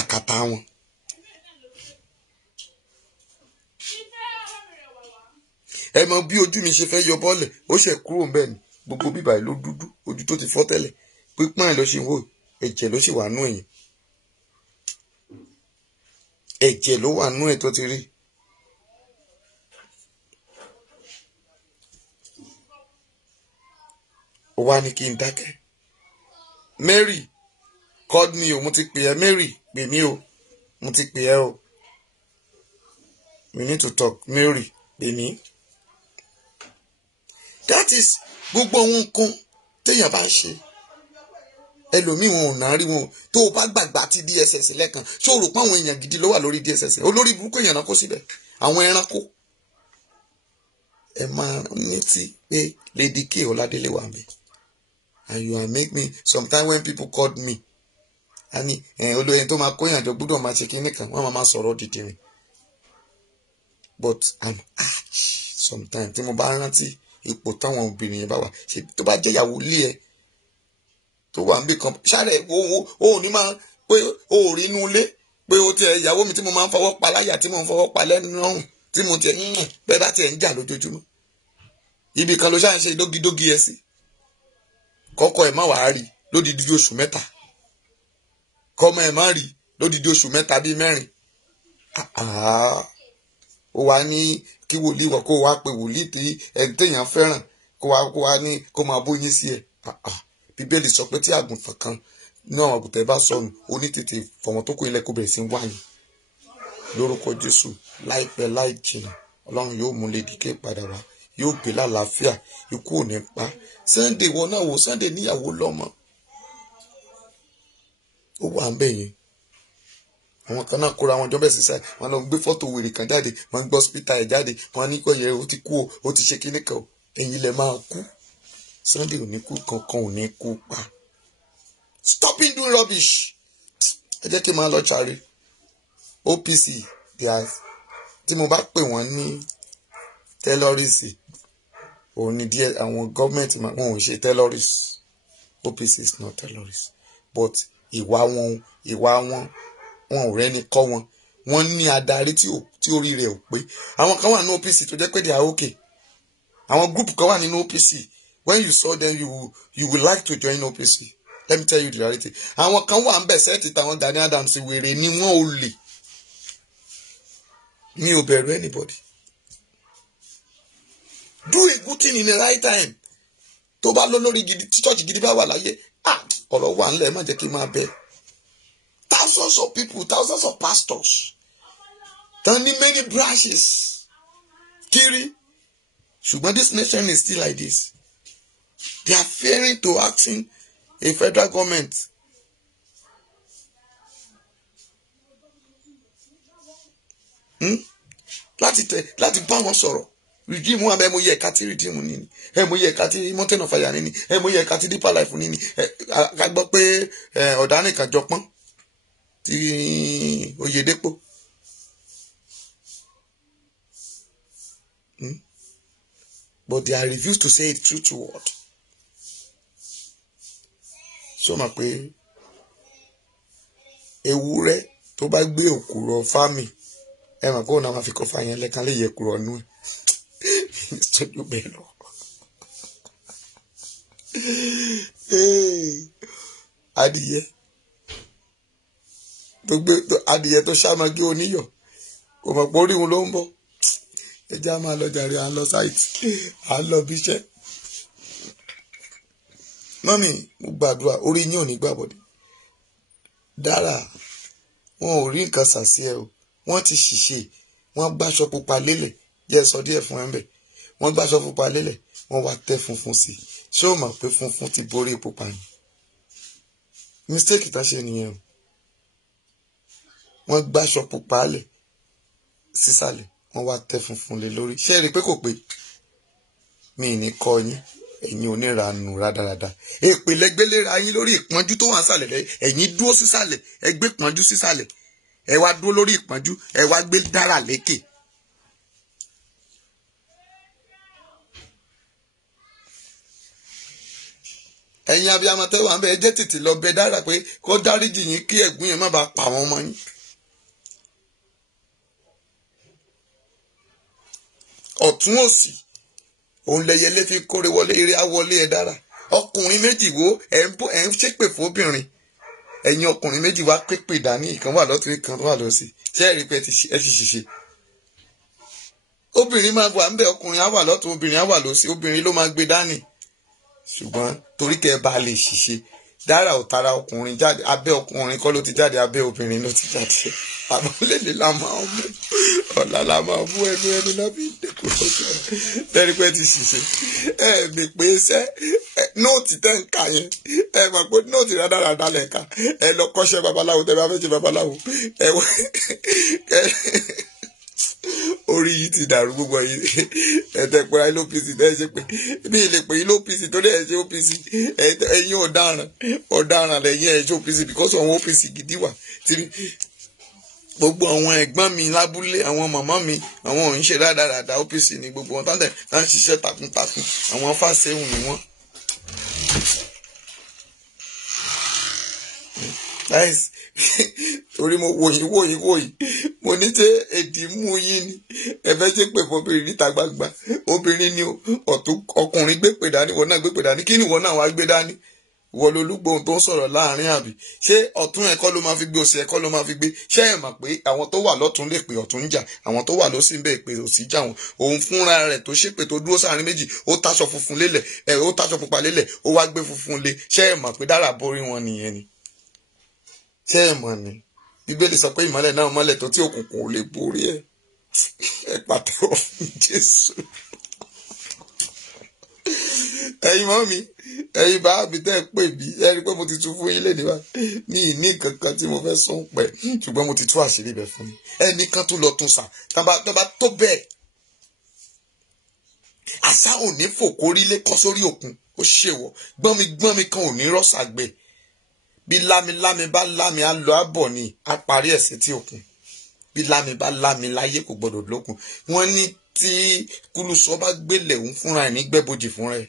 àkàtà wọn. ẹ mọ bí ojú mi ṣe fẹ́ yọ bọ́ọ̀lẹ̀ ó ṣe kúrò ńbẹ̀ ni gbogbo bíbá yìí ló dúdú ojú tó ti fọ́ tẹ́lẹ̀ pípọ́n ẹ̀ ló ṣe wò ẹ̀jẹ̀ ló sì wà nú ẹ̀yìn ẹ̀jẹ̀ ló wà nú ẹ̀ tó ti rí. ó wá ní kí n dákẹ́. Mary called me o mo ti pè ẹ́ Mary pè mí o mo ti pè ẹ́ o we need to talk Mary pè mí. That is gbogbo ohun nǹkan téèyàn bá ń ṣe ẹlòmíì wọn ò náà rí wọn tó o bá gbàgbà tí DSS lẹ́kan ṣé o rò pé àwọn èèyàn gidi ló wà lórí DSS olórí burúkú èèyàn náà kó síbẹ̀ àwọn ẹranko ẹ máa ní tí pé Lady K Ọládélé wà mí and you are make me sometimes when people called me àní olóyè tó máa kóyàn jọ gbọ́dọ̀ máa ṣe kínní kan wọ́n máa sọ̀rọ̀ dìdìrín but I'm arch sometimes tí mo bá rántí ipò táwọn obìnrin yẹn bá wà ṣe tó bá jẹ́ ìyàwó ilé ẹ tó wà níbì kan ṣáré o ò ní máa pé o ò rí inú ilé pé o tiẹ̀ ìyàwó mi tí mo máa ń fọwọ́ pa láyà tí mo ń fọwọ́ pa lẹ́nu lọ́rùn tí mo tiẹ̀ bẹ́ẹ̀ bá tiẹ̀ ń jà lójoojúmọ́ ibì kan ló ṣáà ń ṣe dógidógi ẹ sí kọ́kọ́ ẹ̀ má wàá rí lódìdí oṣù mẹ́ta kọ́mọ ẹ̀ má rí lódìdí oṣù mẹ́ta bíi mẹ́rin ó wá ní kí wòlíì wọ kó wá pe wòlíì tí ẹni téèyàn fẹ́ràn kó wá ní kó máa bóyin sí ẹ bíbélì sọ pé tí àgùntàn kan náà àgùntàn bá sọnù ó ní tètè fọ̀wọ́n tó kó ilẹ̀ kó bẹ̀rẹ̀ sí wáyé lórúkọ Jésù láìpẹ́ láì jìnnà Ọlọ́run yóò mú Lady K padà wá yóò gbé lálàáfíà ikú ò ní pa Sunday wọn náà wò Sunday níyàwó lọ́mọ ó wà ń bẹ̀ yẹn àwọn kan náà kóra wọn jọ bẹ́ẹ̀ sísá wọn lọ gbé fọ́tò wèrè kan jáde wọn gbọ́ hospital ẹ̀ jáde wọn ní kọ́ yẹ ó ti kú ó ti ṣe kíní kan ẹ̀yin lẹ máa kú Sunday ò ní kú kankan ò ní kú pa stop doing rubbish ẹ jẹ́ kí n máa lọ jàre OPC tí mo bá pè wọ́n ní terrorist òun ni díẹ̀ àwọn gọ́ọ̀mẹ̀ntì wọn ò ṣe terrorist OPC is not terrorist but ìwà wọn wọn ò rẹ́ni kọ́ wọn ní adarí tí orí rẹ̀ ò pé àwọn kan wà ní OPC tó jẹ́ pé they are okay àwọn group kan wà nínú OPC when you saw them you would like to join OPC let me tell you the reality àwọn kan wà ń bẹ̀ sẹ́ẹ̀tì táwọn Gani Adams wèrè ni wọ́n ò lè mi ò bẹ̀rù anybody do a good thing in the right time tó bá lólórí gidi tí church gidi bá wà láyé ọ̀rọ̀ wà ńlẹ̀ má jẹ́ kí n máa bẹ̀. Thousands of people, thousands of pastors, turning many branches. Kiri, ṣùgbọ́n this nation is still like this. They are fearing to asking a federal government. Láti bá wọn sọ̀rọ̀. Redeem wọn abẹ́ mo yẹ ẹ̀ka tí redeem ní ni. Mo yẹ ẹ̀ka tí mountain of fire ní ni. Mo yẹ ẹ̀ka tí deeper life ní ni. Ká gbọ́ pé ọ̀daràn kan jọ pọ́n. Tí Oyedepo but they are refused to say it true to word so ma pé ewúrẹ́ tó bá gbé òkúrọ̀ fámì ẹ mọ̀ kó náà máa fi kọ́ fáyẹn lẹ́kan lè yẹ kúrọ̀ nú ẹ̀ ní studio bẹ́ẹ̀ lọ. Adìyẹ tó ṣàmọ́gé oníyọ̀ kò mọ̀ pé orí òun ló ń bọ̀. Ẹjẹ́ a máa lọ jàre, à ń lọ sáìtì, à ń lọ bí iṣẹ́. Mọ́mì, mo gbàdúrà orí yín ò ní gbàbọ̀dé. Dára, wọn ò rí nǹkan sàsí ẹ o, wọ́n ti ṣìṣe, wọ́n gbáṣọ pupa lélẹ̀, jẹ́ sọ díẹ̀ fún ẹ ń bẹ̀. Wọ́n gbáṣọ pupa lélẹ̀, wọ́n wá tẹ́ funfun sí i. Ṣé o mọ̀ pé funfun ti borí pupa ni? Mistake tá ṣe nìyẹn o. Wọ́n gbáṣọ pupa lẹ̀ sísàlẹ̀, wọ́n wá tẹ́ funfun lé lórí. Ṣé ẹ rí i pé kò pé? Mi ì ní kọ́ yín, ẹ̀yin onírànù rádaràda. Èpè lẹ́gbẹ́lẹ́ra yín lórí ìpọ́njú tó wà nísàlẹ̀ lẹ́yìn. Ẹ̀yin dúró sísàlẹ̀, ẹ gbé ìpọ́njú sísàlẹ̀. Ẹ wá dúró lórí ìpọ́njú, ẹ wá gbé dára lékè. Ẹ̀yin abiyamọ tẹ́ wà ń bẹ, ẹ jẹ́ tètè lọ bẹ dára pé kó dáríjì yín kí ẹ̀gún yẹn má bàa pa àwọn ọmọ yín. Ọ̀tún òsì òun lẹyẹlé fi kórè wọlé, eré awọlé ẹ dára. Ọkùnrin méjì wo ẹ ń ṣépè fóbìnrin. Ẹ̀yin ọkùnrin méjì wá pépè dání, ìkan wà lọ́tún ìkan wà lọ́sì. Ṣé ẹ rí pé ẹ ti ṣìṣe? Obìnrin máa wà ń bẹ, ọkùnrin á wà lọ́tún, obìnrin á wà lọ́sì, obìnrin ló máa gbé dání. Ṣùgbọ́n torí kẹ́ ẹ bá lè ṣìṣe, dára ò tara ọkùnrin jáde, abẹ́ ọkùnrin kọ́ ló ti jáde, abẹ́ obìnrin ló ti jáde. Àbọ̀lẹ́lẹ̀ la máa mú, ọ̀la la máa mú ẹnu náà bí dẹ́kun lọ́jọ́. Lẹ́rìí pé ti ṣìṣe. Ẹ mi pé iṣẹ́ nóòtì tẹ́ ń kà yẹn. Ẹ mọ̀ pé nóòtì rádaràdà lẹ̀ ká. Ẹ lọ kọ́ṣẹ́ babaláwo tẹ́ bá fẹ́ ṣe babaláwo. Orí yìí ti dàrú gbogbo yìí. Ẹ̀tẹ̀ pé ayé OPC tẹ́ ṣe pé bí ilé pé ilé OPC tó dé ẹ̀ ṣe OPC. Ẹ̀yin ọ̀daràn lẹ́yìn ẹ̀ ṣe OPC because àwọn OPC gidi wà. Gbogbo àwọn ẹ̀gbọ́n mi lábúlé, àwọn màmá mi, àwọn òun ṣe rádaràdà OPC ni gbogbo wọn táǹtẹ̀ tá ń ṣiṣẹ́ takuntakun, àwọn fásẹ̀hùn ni wọ́n. Torí mo wòyìn mo ní ṣe èdè mú yín ni ẹ fẹ́ ṣe pè fún obìnrin níta gbangba. Obìnrin ni ọ̀tún, ọkùnrin gbé pè dání, ìwọ náà gbé pè dání. Kí ni ìwọ náà wá gbé dání? Ìwọ lolúgbòhùn tó ń sọ̀rọ̀ láàrin àbí? Ṣé ọ̀tún ẹ̀kọ́ ló máa fi gbé, òsì ẹ̀kọ́ ló máa fi gbé? Ṣé ẹ mọ̀ pé àwọn tó wà lọ́tún lè pè ọ̀tún ń jà, àwọn tó wà lósì ń bẹ̀ pé òsì jà wọn? Òun fúnra rẹ̀ tó ṣépè tó dúró sáàrin méjì, ó táṣọ funfun lélẹ̀, ó táṣọ pupa lélẹ̀, ó wá gbé funfun lé. Ṣé ẹ mọ̀ pé dára borí wọn nìyẹn ni? Ṣé ẹ mọ̀ ni? Bíbélì sọ pé ìmọ́lẹ̀ náà mọ́lẹ̀ tó tí òkùnkùn ò lè borí ẹ̀. Ẹ pàtẹ́wọ́ fún Jésù. Ẹ̀yin mọ́ mi, ẹ̀yin bá mi tẹ́ ẹ pè mí, ẹ rí i pé mo ti tún fún yín léde wá. Mi ì ní nǹkan kan tí mo fẹ́ sọ pẹ̀, ṣùgbọ́n mo ti tú àṣírí ibẹ̀ fún yín. Ẹnìkan tún lọ tún sà, tọ́ba tó bẹ́ẹ̀. Àṣà ò ní fòkórílé kọ́ sórí òkun, ó ṣèwọ̀. Gbọ́nmi kan ò ní rọ́ṣàgbẹ̀. Bí lámi bá lámi á lọ àbọ̀ ni á parí ẹ̀ sí tí òkun. Bí lámi bá lámi láyé kò gbọdọ̀ lókun. Wọ́n ní tí kúlùsọ bá gbélé òun fúnra ẹ̀ ní gbẹ́bojì fúnra ẹ̀.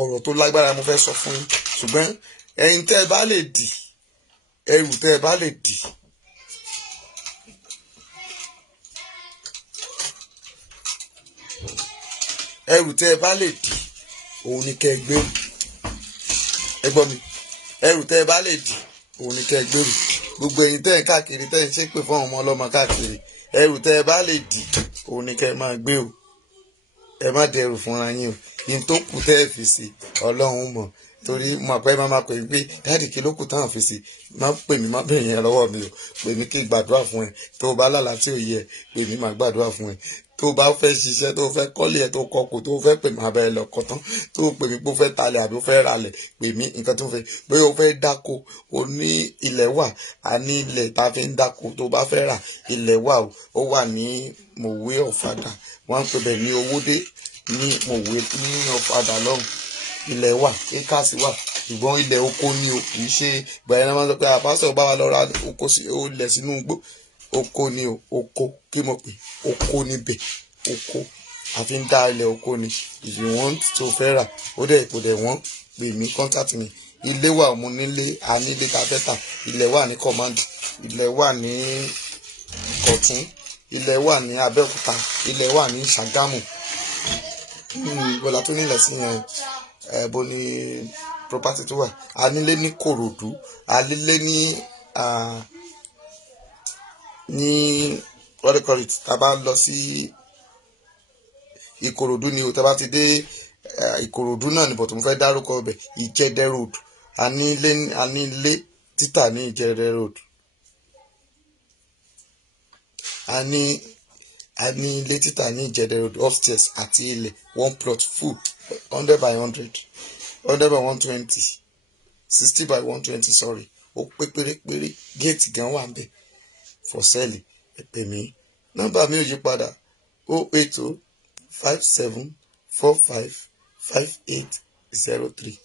Ọ̀rọ̀ tó lágbára mo fẹ́ sọ fún yín, ṣùgbọ́n ẹ̀yin tẹ́ ẹ bá lè dì, ẹrù tẹ́ ẹ bá lè dì. Ẹrù tẹ́ ẹ bá lè dì, òun ni kẹ́ ẹ gbèrú. Ẹ gbọ́ mi, ẹrù tẹ́ ẹ bá lè dì, òun ni kẹ́ ẹ gbèrú. Gbogbo ẹ̀yin tẹ́ ẹ káàkiri tẹ́ ẹ ṣépè fún àwọn ọmọ ọlọ́mọ káàkiri, ẹrù tẹ́ ẹ bá lè dì, òun ni kẹ́ ẹ máa gbé o. Ẹ má dẹrù fúnra yín o. Yín tó kù tẹ́ ẹ fi sí Ọlọ́run mọ̀. Torí mo àpẹ́ máa pè mí pé dáàdì kí ló kù táwọn fi sí. Má pè mí, má bẹ̀rẹ̀ yẹn lọ́wọ́ mi o. Pè mí kí gbàdúrà fún ẹ. Tó o bá lálàá tí ò yẹ, pè mí má gbàdúrà fún ẹ. Tó o bá fẹ́ ṣiṣẹ́, tó o fẹ́ kọ́lé ẹ̀ tó o kọkù, tó o fẹ́ pè mí abẹ́ ẹ lọ́kọ̀ tán, tó o pè mí pé o fẹ́ talẹ̀ àbí o fẹ́ ralẹ̀, pè mí nǹkan tó fẹ́. Bóyá o fẹ́ dáko, o ní ilẹ̀ wà, a ní ilẹ̀ tá a fi ń dáko. Tó o bá fẹ́ rà, ilẹ̀ wà o. Ó wà ní Mòwe Ọ̀fadà. Wọ́n ń pè bẹ̀ ní Owódé ní Mòwe ní Ọ̀fadà lọ́hùn. Ilẹ̀ wà, ékàsì wà, ṣùgbọ́n ilẹ̀ oko ni o. Kì í ṣe ìgbà yẹn máa ń sọ pé àpásọ̀ bá wa lọ ra oko ilẹ̀ sínú igbó. Oko ni o, oko kí mo pè, oko níbẹ̀, oko àfi ń dá ilẹ̀ oko ni. If you want to fẹ́ rà, ó dẹ̀ kò dẹ̀ wọ́n, pè mí, contact me. Ilé wà, mo nílé, a nílé ta fẹ́ tà. Ilẹ̀ wà ní command, ilẹ̀ wà ní Ìkọ̀tún, ilẹ̀ wà ní Abẹ́òkúta, ilẹ̀ wà ní Ṣàgámù. Bọ́lá tó nílẹ̀ sí yẹn bó ní property tó wà. A nílé ní Kòròdú, a nílé ní what do you call it, tá bá lọ sí Ìkòròdú ni o, tá bá ti dé Ìkòròdú náà ni bọ̀ tó mo fẹ́ dárúkọ ọbẹ̀, Ìjẹ̀dẹ̀ road. A nílé títà ní Ìjẹ̀dẹ̀ road. A ní ilé títà ní Ìjẹ̀dẹ̀ road upstairs àti ilẹ̀ 1 plot full 100 by 100, 100 by 120, 60 by 120 sorry. Ó pé pérépéré, géètì gan wà ńbẹ̀ for sale. Ẹ pè mí. Nọ́mbà mi ò yí padà 080 57 45 5803,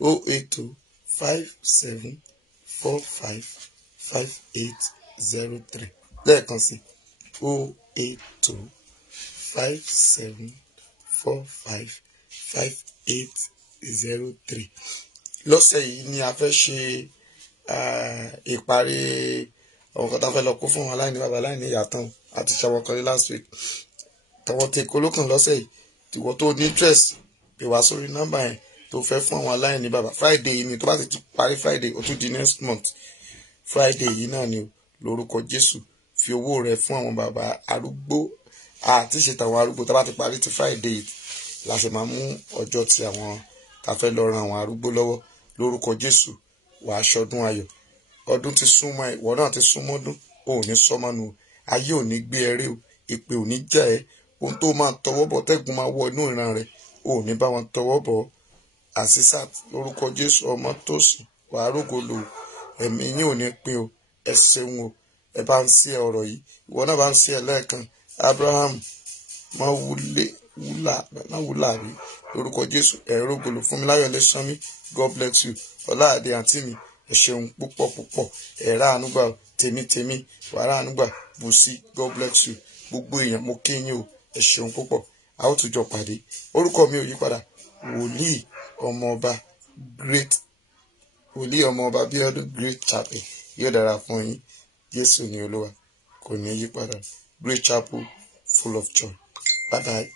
080 57 45 5803. Lẹ́ẹ̀kan sí 080 57 45 5803. Lọ́sẹ̀ yìí ni a fẹ́ ṣe ìparí àwọn kan tá fẹ́ lọ kó fún wọn aláìní bàbá aláìní ìyá tán àti ṣàwọn kan ní last week. Tọwọ́ tẹ kolókàn lọ́sẹ̀ yìí, tìwọ́ tó ní interest pè wá sórí nọ́mbà yẹn tó fẹ́ fún àwọn aláìní bàbá. Friday yìí ni, tó bá ti parí Friday ó tún di next month. Friday yìí náà ni lórúkọ Jésù. Fi owó rẹ fún àwọn bàbá arúgbó àti ṣètò àwọn arúgbó. Tá bá ti parí ti Friday la ṣe máa mú ọjọ́ tí àwọn tá fẹ́ lọ ran àwọn arúgbó lọ́wọ́. Lórúkọ Jésù wàá ṣọdún ayọ̀. Ọdún ti súnmọ́ ẹ, ìwọ náà ti súnmọ́ ọdún, ò ní sọmọnù, ayé ò ní gbé ẹrẹ o, ìpè ò ní jà ẹ́, ohun tó máa tọwọ́ bọ̀ tẹ́gùn máa wọ inú ìran rẹ, ò ní bá wọn tọwọ́ bọ̀. Àṣìṣàt lórúkọ Jésù ọmọ tó sùn wàá rógolo, ẹ̀mí yín ò ní pín o, ẹ ṣeun o. Ẹ bá ń sí ọ̀rọ̀ yìí, ìwọ náà bá ń sí ẹ lẹ́ẹ̀kan. Abraham máa wúlà rí lórúkọ Jésù. Ẹ rógolo. Fúnmiláyọ̀ Lẹ́sánmi, God bless you. Ọláàdé àǹtí mi, ẹ ṣeun púpọ̀ púpọ̀. Ẹ rà àánú gbà o. Tèmi wàá rà àánú gbà. Bùsí, God bless you. Gbogbo èèyàn mo kí yín o, ẹ ṣeun púpọ̀. A ó tún jọ pàdé. Orúkọ mi ò yí padà, wòlíì ọmọọba Bíọ́dún Great Chapel. Yóò dára fún yín. Jésù ni Olúwa, kò ní yí padà. Great Chapel full of joy. Bye bye.